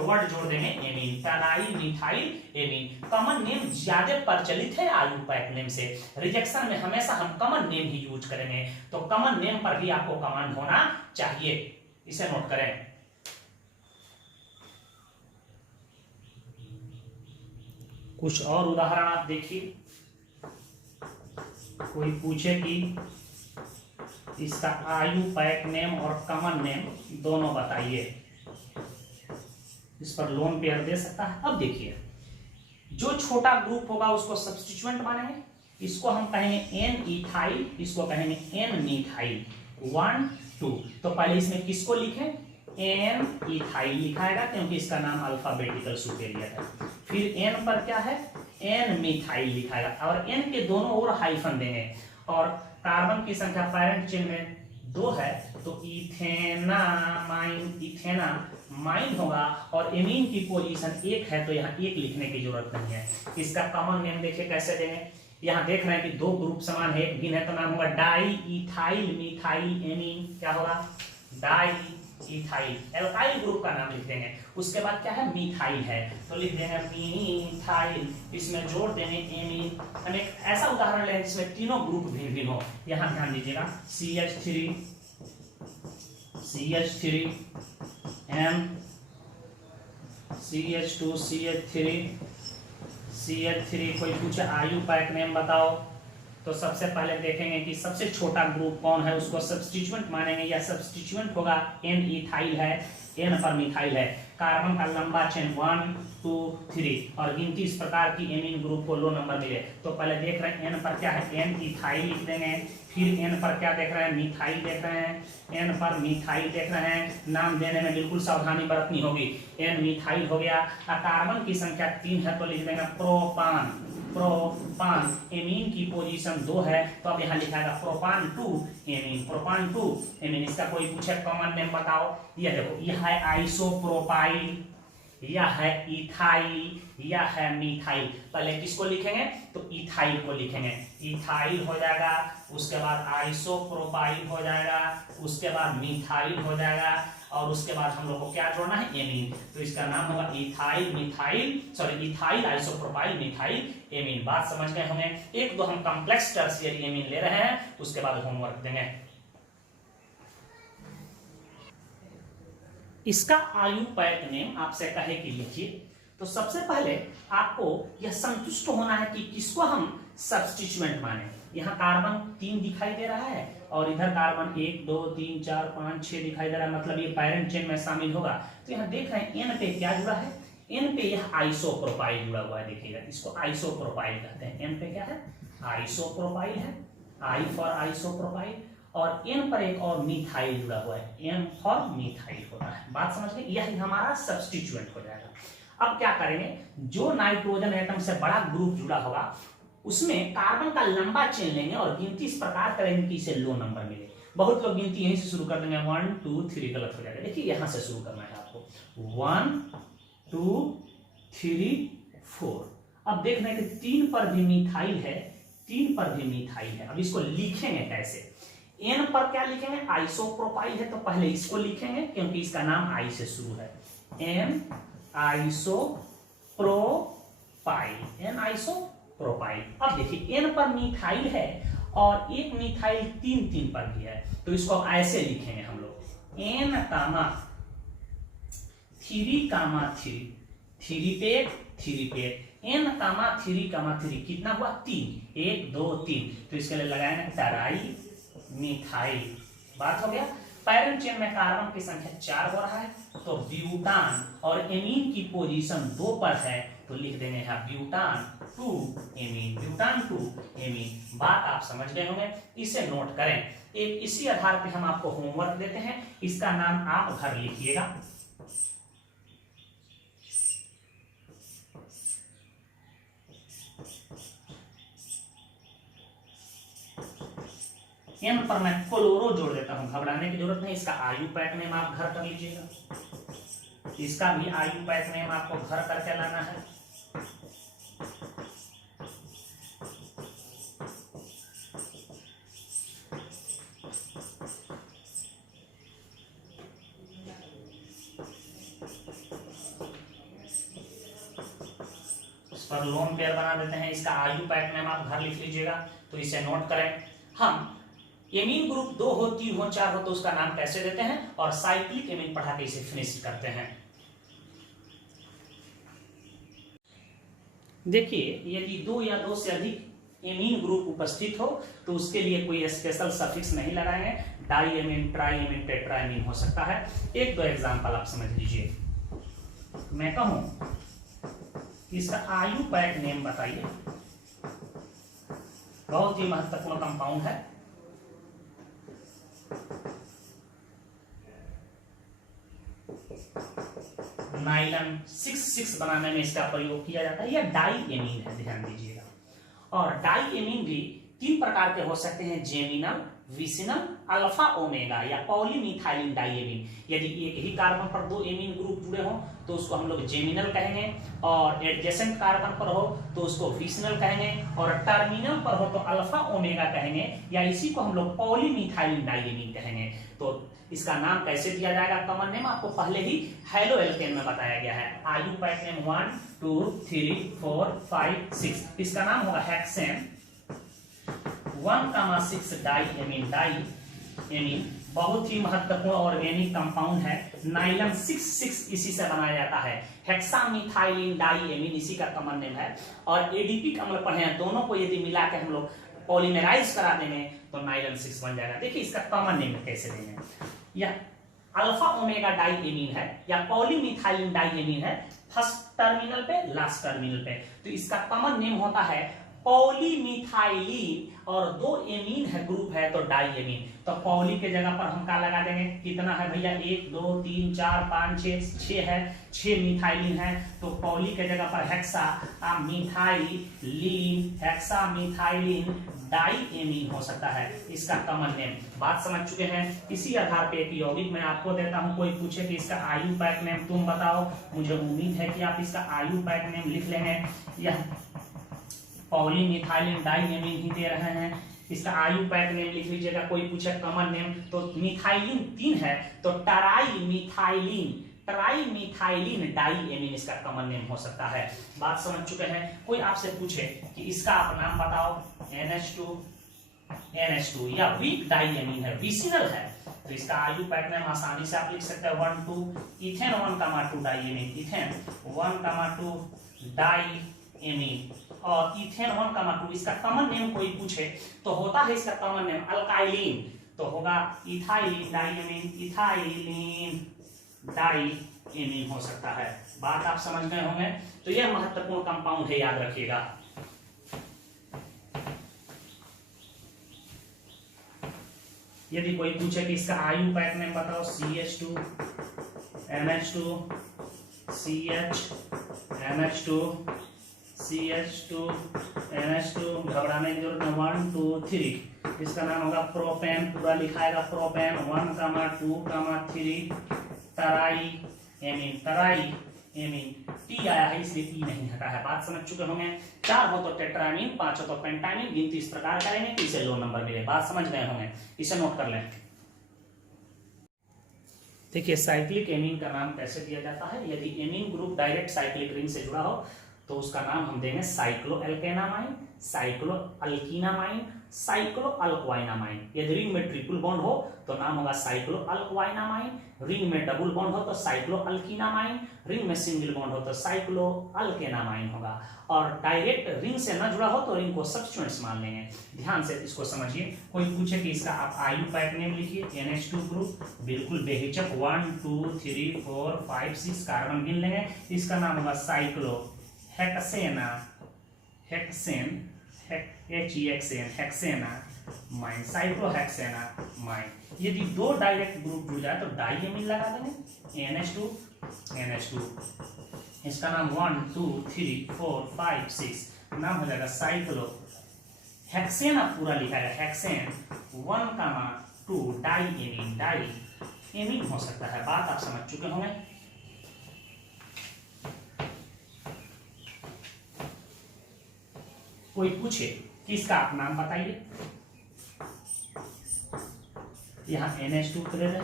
वर्ड जोड़ देंगे amine, try methyl amine. Common name ज्यादा प्रचलित है आयुपैक नेम से। रिजेक्शन में हमेशा हम कॉमन नेम ही यूज करेंगे, तो कॉमन नेम पर भी आपको कमांड होना चाहिए, इसे नोट करें। कुछ और उदाहरण आप देखिए, कोई पूछे कि इसका आयुपैक नेम और कॉमन नेम दोनों बताइए, इस पर लोन पेयर दे सकता है। अब देखिए, जो छोटा ग्रुप होगा उसको सब्स्टिट्यूएंट मानेंगे, इसको हम कहेंगे एन इथाइल, इसको कहेंगे एन मिथाइल, 1 2। तो पहले इसमें किसको लिखें? एन इथाइल लिखाएगा क्योंकि इसका नाम अल्फाबेटिकल सुपेरियर है। फिर एन पर क्या है? एन मिथाइल लिखाएगा, और एन के दोनों ओर हाइफन देंगे, और कार्बन की संख्या पैरेंट चेन में 2 है तो इथेना माइन होगा, और एमीन की पोजीशन 1 है तो यहाँ 1 लिखने की जरूरत नहीं है। इसका कॉमन नेम देखिए कैसे देंगे। यहाँ देख रहे हैं कि 2 ग्रुप समान है, एक भिन्न है, तो नाम होगा डाई इथाइल मिथाइल एमीन। क्या होगा? डाई इथाइल, एल्काइल ग्रुप का नाम लिख देंगे। उसके बाद क्या है? मिथाइल है तो लिख देंगे मिथाइल, इसमें जोड़ देंगे एमीन। हम एक ऐसा उदाहरण लें जिसमें तीनों ग्रुप भिन्न भिन्न हो। यहाँ ध्यान दीजिएगा, CH3 M, CH2 CH3। कोई पूछे आयुपैक नेम बताओ, तो सबसे पहले देखेंगे कि सबसे छोटा ग्रुप कौन है, उसको सब्स्टिट्यूएंट मानेंगे, या सब्स्टिट्यूएंट होगा एन इथाइल है, एन पर मिथाइल है। कार्बन का लंबा चेन 1 2 3, और गिनती इस प्रकार की एमीन ग्रुप को लो नंबर मिले। तो पहले देख रहे हैं एन पर क्या है? एन इथाइल लिख देंगे। फिर एन पर क्या देख रहे हैं? मिथाइल देख रहे हैं, एन पर मिथाइल देख रहे हैं। नाम देने में बिल्कुल सावधानी बरतनी होगी। एन मिथाइल हो गया, कार्बन की संख्या 3 है तो लिख देंगे प्रोपान। एमीन की पोजीशन 2 है तो अब यहाँ लिखाएगा प्रोपान 2 एमीन। इसका कोई पूछे कॉमन नेम बताओ, यह देखो, यह है आइसोप्रोपाइल, यह है इथाइल, यह है मिथाइल। पहले किसको लिखेंगे? तो इथाइल को लिखेंगे, इथाइल हो जाएगा, उसके बाद आइसोप्रोपाइल हो जाएगा, उसके बाद मिथाइल हो जाएगा, और उसके बाद हम लोग को क्या जोड़ना है? एमीन। तो इसका नाम होगा इथाइल आइसोप्रोपाइल मिथाइल एमीन। बात समझ गए हमें? 1 2 हम कॉम्प्लेक्स टर्शियरी एमीन ले रहे हैं, उसके बाद होमवर्क देंगे। इसका आयुपैक नेम आपसे कहे कि लिखिए, तो सबसे पहले आपको यह संतुष्ट होना है कि किसको हम सब्स्टिट्यूएंट माने। यहाँ कार्बन 3 दिखाई दे रहा है, और इधर कार्बन 1 2 3 4 5 6 दिखाई दे रहा है, मतलब ये पैरेंट चेन में शामिल होगा। तो यहाँ देख रहे हैं एन पे क्या जुड़ा है? एन पे यह आइसोप्रोपाइल जुड़ा हुआ है, देखिएगा, इसको आइसोप्रोपाइल कहते हैं। एन पे क्या है? आइसोप्रोपाइल है, आई फॉर आइसोप्रोपाइल, और एन पर एक और मिथाइल जुड़ा हुआ है, एन फॉर मिथाइल होता है। बात समझ गए? यह हमारा सब्स्टिट्यूएंट हो जाएगा। अब क्या करेंगे? जो नाइट्रोजन एटम से बड़ा ग्रुप जुड़ा होगा उसमें कार्बन का लंबा चेन लेंगे और गिनती इस प्रकार करेंगे कि इसे लो नंबर मिले। बहुत लोग गिनती यहीं से शुरू कर देंगे, 1 2 3, गलत हो जाएगा। देखिए यहां से शुरू करना है आपको, 1 2 3 4। अब देख रहे हैं कि 3 पर भी मिथाइल है, 3 पर भी मिथाइल है। अब इसको लिखेंगे कैसे? एन पर क्या लिखेंगे? आइसोप्रोपाइल है तो पहले इसको लिखेंगे क्योंकि इसका नाम आई से शुरू है, एन आइसोप्रोपाइल, एन आइसोप्रोपाइल। अब देखिए एन पर मिथाइल है और एक मिथाइल 3 पर भी है, तो इसको ऐसे लिखेंगे हम लोग, एन कामा 3 पे एन कामा 3 कितना हुआ? 3, 1 2 3। तो इसके लिए लगाएंगे टराई मिथाइल। बात हो गया। पैरेंट चेन में कार्बन की संख्या 4 हो रहा है तो ब्यूटान, और एमीन की पोजीशन 2 पर है तो लिख देंगे यहाँ ब्यूटान 2 एमीन, ब्यूटान 2 एमीन। बात आप समझ गए होंगे, इसे नोट करें। एक इसी आधार पे हम आपको होमवर्क देते हैं, इसका नाम आप घर लिखिएगा। N पर मैं क्लोरो जोड़ देता हूं, घबराने की जरूरत नहीं। इसका IUPAC नेम आप घर कर लीजिएगा, इसका भी IUPAC नेम आपको घर करके लाना है। पर लोन पेयर बना देते हैं, इसका IUPAC नेम आप घर लिख लीजिएगा, तो इसे नोट करें। हम एमीन ग्रुप 2 हो, 3 हो, 4 हो तो उसका नाम कैसे देते हैं, और साइक्लिक एमीन पढ़ा के इसे फिनिश करते हैं। देखिए, यदि 2 या 2 से अधिक एमीन ग्रुप उपस्थित हो तो उसके लिए कोई स्पेशल सफिक्स नहीं लगाएंगे। Di amine, tri amine, tetra amine हो सकता है। एक दो एग्जांपल आप समझ लीजिए। मैं कहूं इसका IUPAC नेम बताइए, बहुत ही महत्वपूर्ण कंपाउंड है। नाइलन 6 बनाने में इसका प्रयोग किया जाता है। यह डाई एमीन है, ध्यान दीजिएगा। और डाई एमीन भी 3 प्रकार के हो सकते हैं, जेमिनल, विसिनल, अल्फा ओमेगा या पॉलीमिथाइलिन डाइएमीन। यदि एक ही कार्बन पर 2 एमीन ग्रुप जुड़े हों तो उसको हम लोग जेमिनल कहेंगे, और एडजेसेंट कार्बन पर हो तो उसको विसिनल कहेंगे, और टर्मिनल पर हो तो अल्फा ओमेगा कहेंगे, या इसी को हम लोग पॉलीमिथाइलिन डाइएमीन कहेंगे। तो इसका नाम कैसे दिया जाएगा, कॉमन नेम आपको पहले ही हेलो एल्केन में बताया गया है। IUPAC name 1 2 3 4 5 6। इसका नाम होगा हेक्सेन 1,6 डाई एमीन। बहुत ही महत्वपूर्ण ऑर्गेनिक कंपाउंड है। नाइलन 6 इसी से बनाया जाता है। हेक्सामिथाइलिन डाइएमीन इसी का कॉमन नेम है। और एडीपिक अम्ल पढ़े हैं, दोनों को यदि मिला के हम लोग पॉलीमराइज करा देंगे तो नाइलन 6 बन जाएगा। देखिए इसका कॉमन नेम कैसे देंगे। यह अल्फा ओमेगा डाइएमीन है या पॉलीमिथाइलिन डाइएमीन है, फर्स्ट टर्मिनल पे, लास्ट टर्मिनल पे। तो इसका कॉमन नेम होता है पॉलीमिथाइलिन, और 2 एमीन है, ग्रुप है तो डाइएमीन। तो पॉली के जगह पर हम क्या लगा देंगे, कितना है भैया, 1 2 3 4 5 6 है, 6 मिथाइलिन है, तो पॉली के जगह पर हेक्सामिथाइलिन डाइएमीन हो सकता है इसका कॉमन नेम। बात समझ चुके हैं। इसी आधार पे एक यौगिक मैं आपको देता हूं, कोई पूछे कि इसका IUPAC नेम तुम बताओ, मुझे उम्मीद है कि आप इसका IUPAC नेम लिख लेंगे। यह पॉलीमिथाइलिन डाइएमीन ही दे रहे हैं, इसका IUPAC नेम लिख लीजिएगा। कोई पूछे कॉमन नेम, तो मिथाइलिन 3 है तो ट्राइमिथाइलिन डाइएमीन इसका कॉमन नेम हो सकता है। बात समझ चुके हैं। कोई आपसे पूछे कि इसका आप नाम बताओ, NH2 या वीक डाइएमीन है, विसिनल है, तो इसका IUPAC नेम आसानी से आप लिख सकते हैं 1 2 इथेन 1,2 डाइएमीन, इथेन 1,2 डाइएमीन, और इथेन 1,2 इसका कॉमन नेम कोई पूछे तो होता है इसका कॉमन नेम अल्काइलिन, तो होगा इथाइलिन डाइएमीन हो सकता है। बात आप समझ गए होंगे। तो यह महत्वपूर्ण कंपाउंड है, याद रखिएगा। यदि कोई पूछे कि इसका IUPAC नेम बताओ, CH2 NH2 CH NH2 CH2 NH2, घबराने की जरूरत नहीं, 1 2 3। इसका नाम होगा प्रोपेन, पूरा लिखाएगा प्रोपेन 1, 2, 3 टराइएमीन। टी आया है इसलिए टी नहीं हटा है। बात समझ चुके होंगे। 4 हो तो टेट्रामीन, 5 हो तो पेंटामीन, गिनती इस प्रकार करेंगे कि इसे लो नंबर मिले। बात समझ गए होंगे, इसे नोट कर लें। देखिए साइक्लिक एमीन का नाम कैसे दिया जाता है। यदि amine group direct cyclic ring से जुड़ा हो तो उसका नाम हम देंगे साइक्लोएल्केनामाइन, साइक्लोअल्कीनामाइन, साइक्लोअल्क्वाइनामाइन। यदि रिंग में ट्रिपल बॉन्ड हो तो नाम होगा साइक्लोअल्क्वाइनामाइन, रिंग में डबल बॉन्ड हो तो साइक्लोअल्कीनामाइन, रिंग में सिंगल बॉन्ड हो तो साइक्लोअल्केनामाइन होगा। और डायरेक्ट रिंग से न जुड़ा हो तो रिंग को सब्स्टिट्यूएंट्स मान लेंगे। ध्यान से इसको समझिए। कोई पूछे कि इसका आप IUPAC नेम लिखिए, NH2 ग्रुप, बिल्कुल बेहिचक 1 2 3 4 5 6 कार्बन गिन लेंगे। इसका नाम होगा साइक्लोहेक्सेना हेक्सेनामाइन, साइक्लोहेक्सेनामाइन। यदि 2 डायरेक्ट ग्रुप जुड़ जाए तो डाइएमीन लगा देंगे, NH2। इसका नाम 1 2 3 4 5 6 नाम हो जाएगा हेक्सेन आप पूरा लिखा है, hexane 1,2 di amine, di amine हो सकता है। बात आप समझ चुके होंगे। कोई पूछे कि इसका आप नाम बताइए, यहाँ NH2 दे दें,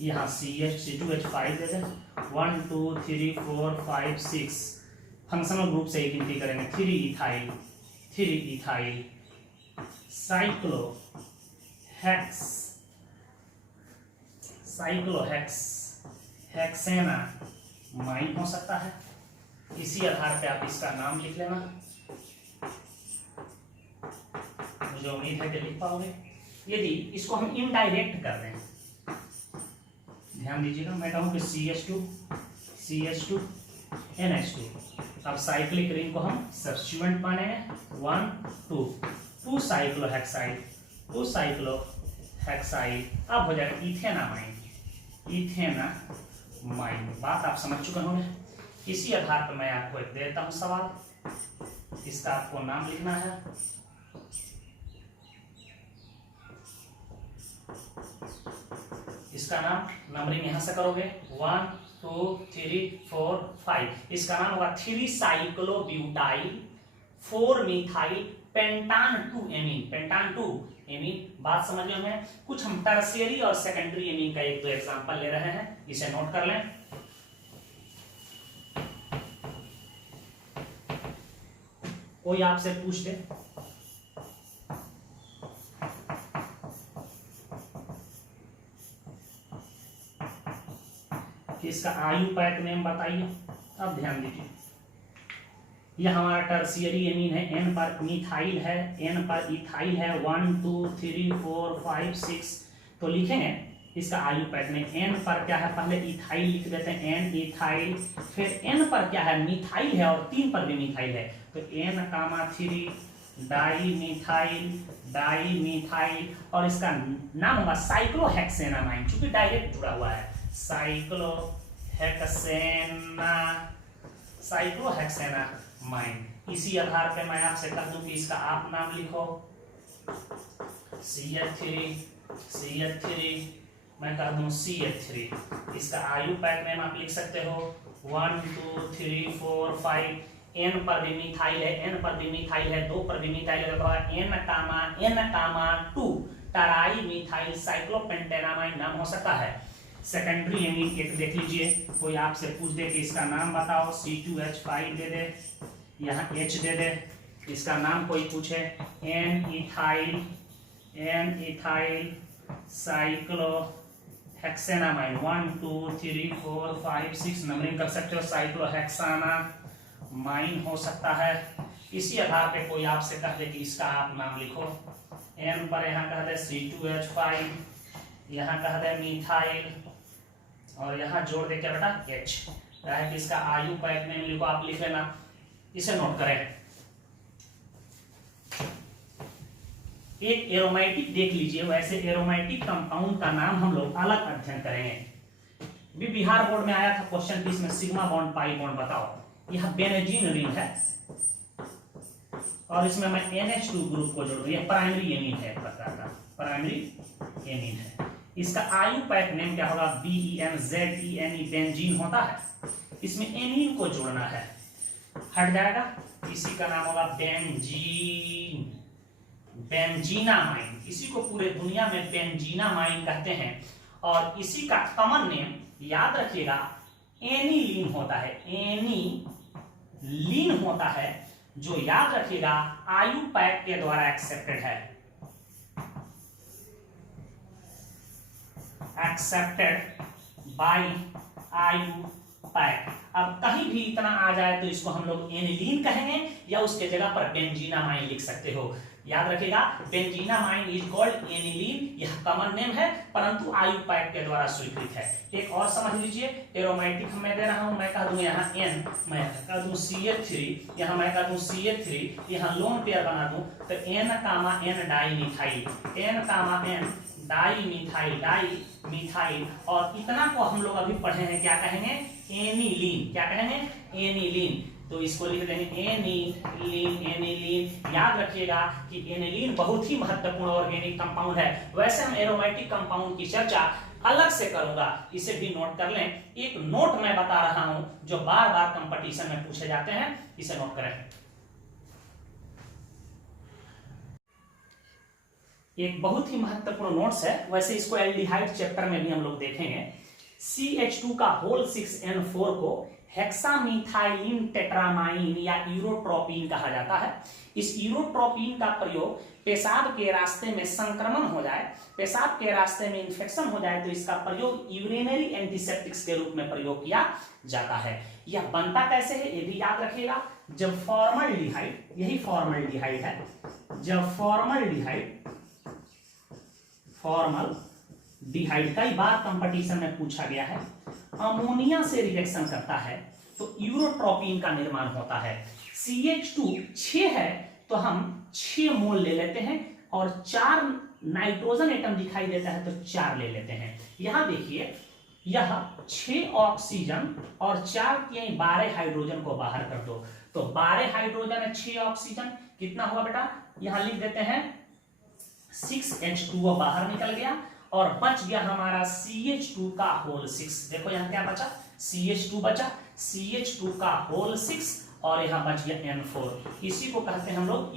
यहाँ C2H5 दे दें, 1 2 3 4 5 6 फंक्शनल ग्रुप से एक गिनती करेंगे, 3 ethyl, 3 ethyl cyclohex, cyclohex hexanamine हो सकता है। इसी आधार पे आप इसका नाम लिख लेना, मुझे उम्मीद है कि लिख पाओगे। यदि इसको हम इनडायरेक्ट कर दें, ध्यान दीजिएगा, मैं कहूँ कि CH2 NH2, अब साइक्लिक रिंग को हम सब्स्टिट्यूएंट मानेंगे, 1 2 साइक्लोहेक्साइड, 2 साइक्लोहेक्साइड, अब हो जाएगा इथेनामाइन, इथेनामाइन। बात आप समझ चुके होंगे। इसी आधार पर मैं आपको एक देता हूं सवाल, इसका आपको नाम लिखना है। इसका नाम नंबरिंग यहां से करोगे, 1 2 3 4 5। इसका नाम होगा 3 साइक्लोब्यूटाइल 4 मिथाइल पेंटान 2 एमीन, पेंटान 2 एमीन। बात समझ में हमें। कुछ हम टर्शियरी और सेकेंडरी एमीन का एक दो एग्जांपल ले रहे हैं, इसे नोट कर लें। कोई आपसे पूछ दे कि इसका आयुपैक नेम बताइए, अब ध्यान दीजिए, यह हमारा टर्शियरी एमीन है, N पर मिथाइल है, N पर इथाइल है, 1 2 3 4 5 6। तो लिखेंगे इसका आयुपैक नेम। N पर क्या है, पहले इथाइल लिख देते हैं, N इथाइल, फिर N पर क्या है, मिथाइल है और 3 पर भी मिथाइल है, तो N,3 डाई मिथाइल, और इसका नाम होगा साइक्लोहेक्सेनामाइन, क्योंकि डायरेक्ट जुड़ा हुआ है, साइक्लोहेक्सेनामाइन। इसी आधार पे मैं आपसे कह दूं कि इसका आप नाम लिखो, CH3, मैं कह दूं CH3। इसका आयुपैक नेम आप लिख सकते हो, 1 2 3 4 5। N पर भी मिथाइल है, N पर भी मिथाइल है, 2 पर भी मिथाइल है, तो N,2 टराई मिथाइल साइक्लोपेंटेनामाइन नाम हो सकता है। सेकेंडरी एमीन एक देख लीजिए, कोई आपसे पूछ दे कि इसका नाम बताओ, C2H5 दे दे, यहाँ H दे दे, इसका नाम कोई पूछे, N इथाइल साइक्लोहेक्सेनामाइन, 1 2 3 4 5 6 नंबरिंग कर सकते हो, साइक्लोहेक्सानामाइन हो सकता है। इसी आधार पे कोई आपसे कह दे कि इसका आप नाम लिखो, N पर यहाँ कह दे C2H5, यहाँ कह दे मिथाइल, और यहाँ जोड़ दे क्या बेटा, H, है कि इसका आयुपैक नेम लिखो, आप लिख लेना, इसे नोट करें। एक एरोमेटिक देख लीजिए, वैसे एरोमेटिक कंपाउंड का नाम हम लोग अलग अध्ययन करेंगे। भी बिहार बोर्ड में आया था क्वेश्चन कि इसमें सिग्मा बॉन्ड पाई बॉन्ड बताओ, यह बेनेजीन रिंग है और इसमें मैं NH2 ग्रुप को जोड़ दूं, यह प्राइमरी एमीन है, एक प्रकार का प्राइमरी एमीन है। इसका आयुपैक नेम क्या होगा, BENZENE, बेंजीन होता है, इसमें एमीन को जोड़ना है, हट जाएगा, इसी का नाम होगा बेंजीन, बेंजीनामाइन। इसी को पूरे दुनिया में बेंजीनामाइन कहते हैं। और इसी का कॉमन नेम याद रखिएगा एनिलीन होता है, एनिलीन होता है, जो याद रखिएगा आयुपैक के द्वारा एक्सेप्टेड है, एक्सेप्टेड बाय आयुपैक। अब कहीं भी इतना आ जाए तो इसको हम लोग एनिलीन कहेंगे या उसके जगह पर बेंजीनामाइन लिख सकते हो। याद रखिएगा बेंजीनामाइन इज कॉल्ड एनिलीन, यह कॉमन नेम है परंतु आयुपैक के द्वारा स्वीकृत है। एक और समझ लीजिए, एरोमेटिक मैं दे रहा हूं, मैं कह दूं यहाँ N, मैं कह दूं CH3, यहाँ मैं कह दूं CH3, यहाँ लोन पेयर बना दूं तो N, N di methyl, N, N di methyl, और इतना को हम लोग अभी पढ़े हैं, क्या कहेंगे, एनिलीन। क्या कहेंगे, एनिलीन। तो तो इसको लिख देंगे एनिलीन। एनिलीन याद रखिएगा कि एनिलीन बहुत ही महत्वपूर्ण ऑर्गेनिक कंपाउंड है। वैसे हम एरोमेटिक कंपाउंड की चर्चा अलग से करूंगा, इसे भी नोट कर लें। एक नोट मैं बता रहा हूं जो बार बार कंपटीशन में पूछे जाते हैं, इसे नोट करें। एक बहुत ही महत्वपूर्ण नोट्स है, वैसे इसको एल्डिहाइड चैप्टर में भी हम लोग देखेंगे। CH2 का होल 6N4 को हेक्सामिथाइलिन टेट्रामाइन या यूरोट्रोपिन कहा जाता है। इस यूरोट्रोपिन का प्रयोग पेशाब के रास्ते में संक्रमण हो जाए, पेशाब के रास्ते में इंफेक्शन हो जाए तो इसका प्रयोग यूरिनरी एंटीसेप्टिक्स के रूप में प्रयोग किया जाता है। यह बनता कैसे है ये भी याद रखिएगा। जब फॉर्मल्डिहाइड, यही फॉर्मल्डिहाइड है, जब फॉर्मल्डिहाइड कई बार कंपटीशन में पूछा गया है, अमोनिया से रिएक्शन करता है तो यूरोट्रोपिन का निर्माण होता है। CH2 6 है तो हम 6 मोल ले लेते हैं और 4 नाइट्रोजन एटम दिखाई देता है तो 4 ले लेते हैं। यहां देखिए, यह 6 ऑक्सीजन और 4 के 12 हाइड्रोजन को बाहर कर दो तो 12 हाइड्रोजन है 6 ऑक्सीजन, कितना हुआ बेटा, यहां लिख देते हैं 6H2 बाहर निकल गया और बच गया हमारा CH2 का होल 6। देखो यहां क्या बचा, CH2 बचा, CH2 का होल 6 और यहां बच गया N4। इसी को कहते हैं हम लोग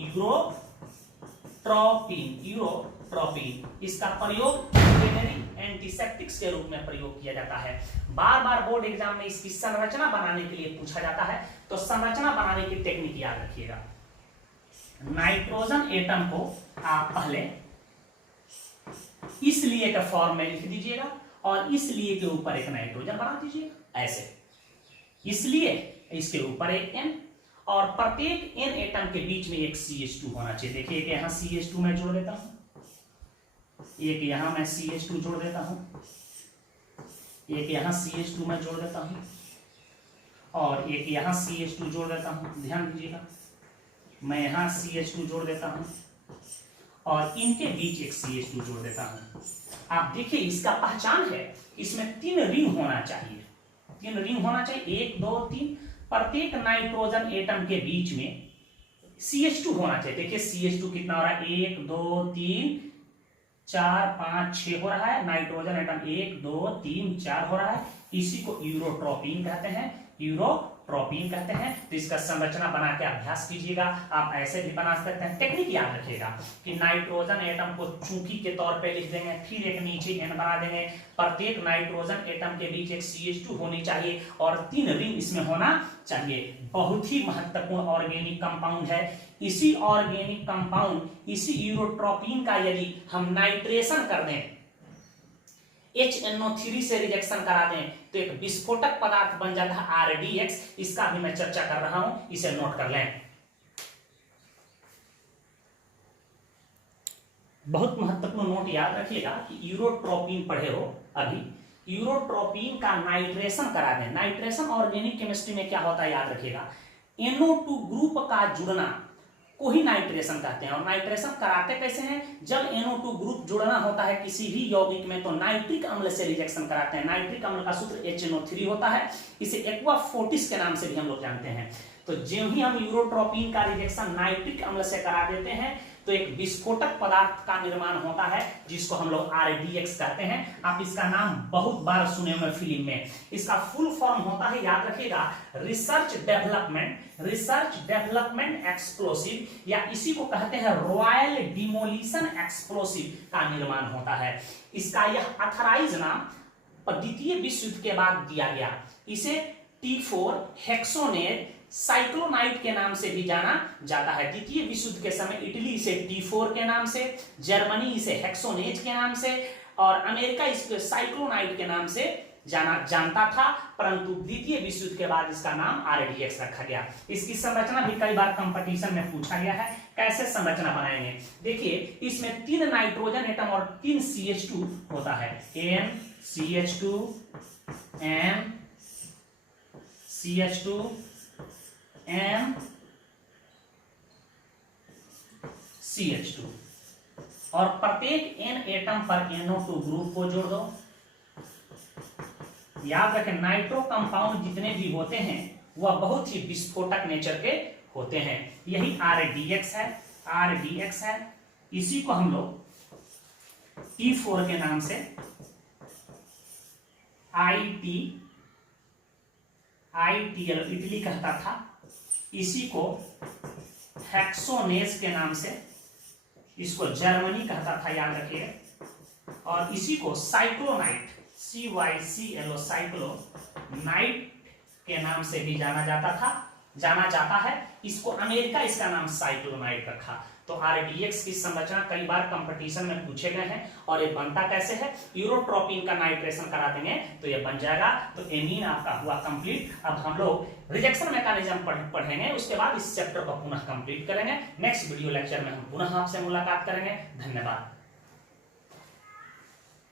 यूरोट्रोपिन। इसका प्रयोग यूरिनरी एंटीसेप्टिक्स के रूप में प्रयोग किया जाता है। बार बार बोर्ड एग्जाम में इसकी संरचना बनाने के लिए पूछा जाता है, तो संरचना बनाने की टेक्निक याद रखिएगा। नाइट्रोजन एटम को आप पहले इसलिए का फॉर्म में लिख दीजिएगा और इसलिए के ऊपर एक नाइट्रोजन बना दीजिएगा, ऐसे। इसलिए इसके ऊपर एक N और प्रत्येक N एटम के बीच में एक CH2 होना चाहिए। देखिए एक यहां CH2 मैं जोड़ देता हूं, एक यहां मैं CH2 जोड़ देता हूं, एक यहां CH2 मैं जोड़ देता हूं और एक यहां CH2 जोड़ देता हूं। ध्यान दीजिएगा, मैं यहां CH2 जोड़ देता हूं और इनके बीच एक CH2 जोड़ देता हूं। आप देखिए इसका पहचान है, इसमें 3 रिंग होना चाहिए, 3 रिंग होना चाहिए, 1 2 3। प्रत्येक नाइट्रोजन एटम के बीच में CH2 होना चाहिए। देखिए CH2 कितना हो रहा है, 1 2 3 4 5 6 हो रहा है। नाइट्रोजन एटम 1 2 3 4 हो रहा है। इसी को यूरोट्रोपिन कहते हैं, यूरोट्रोपिन कहते हैं। तो इसका संरचना बना के अभ्यास कीजिएगा। आप ऐसे भी बना सकते हैं। टेक्निक याद रखिएगा कि नाइट्रोजन एटम को चूंकि के तौर पे लिख देंगे, फिर एक नीचे N बना देंगे। प्रत्येक नाइट्रोजन एटम के बीच एक CH2 होनी चाहिए और 3 रिंग इसमें होना चाहिए। बहुत ही महत्वपूर्ण ऑर्गेनिक कंपाउंड है। इसी ऑर्गेनिक कंपाउंड, इसी यूरोट्रोपिन का यदि हम नाइट्रेशन कर दें, HNO3 से रिजेक्शन करा दें तो एक विस्फोटक पदार्थ बन जाता है RDX। इसका भी मैं चर्चा कर रहा हूं, इसे नोट कर लें। बहुत महत्वपूर्ण नोट याद रखिएगा कि यूरोट्रोपिन पढ़े हो अभी, यूरोट्रोपिन का नाइट्रेशन करा दें। नाइट्रेशन ऑर्गेनिक केमिस्ट्री में क्या होता है याद रखिएगा, NO2 ग्रुप का जुड़ना को ही नाइट्रेशन कहते हैं। और नाइट्रेशन कराते कैसे हैं, जब NO2 ग्रुप जुड़ना होता है किसी भी यौगिक में तो नाइट्रिक अम्ल से रिजेक्शन कराते हैं। नाइट्रिक अम्ल का सूत्र HNO3 होता है, इसे एक्वा फोर्टिस के नाम से भी हम लोग जानते हैं। तो जो ही हम यूरोट्रोपिन का रिजेक्शन नाइट्रिक अम्ल से करा देते हैं तो एक विस्फोटक पदार्थ का निर्माण होता है जिसको हम लोग RDX कहते हैं। आप इसका नाम बहुत बार सुने होंगे फिल्म में। इसका फुल फॉर्म होता है, याद रखिएगा, रिसर्च डेवलपमेंट एक्सप्लोसिव, या इसी को कहते हैं रॉयल डिमोलिशन एक्सप्लोसिव का निर्माण होता है। इसका यह अथराइज नाम द्वितीय विश्व युद्ध के बाद दिया गया। इसे T4 हेक्सोनेट साइक्लोनाइट के नाम से भी जाना जाता है। द्वितीय विश्व युद्ध के समय इटली इसे T4 के नाम से, जर्मनी इसे हेक्सोनेट के नाम से और अमेरिका इसको साइक्लोनाइट के नाम से जानता था, परंतु द्वितीय विश्व युद्ध के बाद इसका नाम RDX रखा गया। इसकी संरचना भी कई बार कंपटीशन में पूछा गया है। कैसे संरचना बनाएंगे, देखिए इसमें 3 नाइट्रोजन एटम और 3 CH2 होता है। N CH2 N CH2 N CH2 और प्रत्येक N एटम पर NO2 ग्रुप को जोड़ दो। याद रखें नाइट्रो कंपाउंड जितने भी होते हैं वह बहुत ही विस्फोटक नेचर के होते हैं। यही RDX है, RDX है। इसी को हम लोग T4 के नाम से ITL इटली कहता था। इसी को हेक्सोनेज के नाम से इसको जर्मनी कहता था, याद रखिए। और इसी को साइक्लोनाइट CYCLO साइक्लोनाइट के नाम से भी जाना जाता है। इसको अमेरिका इसका नाम साइक्लोनाइट रखा। तो RDX की संरचना कई बार कंपटीशन में पूछे गए हैं। और ये बनता कैसे है, यूरोट्रोपिन का नाइट्रेशन करा देंगे तो ये बन जाएगा। तो एमीन आपका हुआ कंप्लीट। अब हम लोग रिजेक्शन मैकेनिज्म पढ़ेंगे, उसके बाद इस चैप्टर को पुनः कंप्लीट करेंगे। नेक्स्ट वीडियो लेक्चर में हम पुनः आपसे मुलाकात करेंगे। धन्यवाद।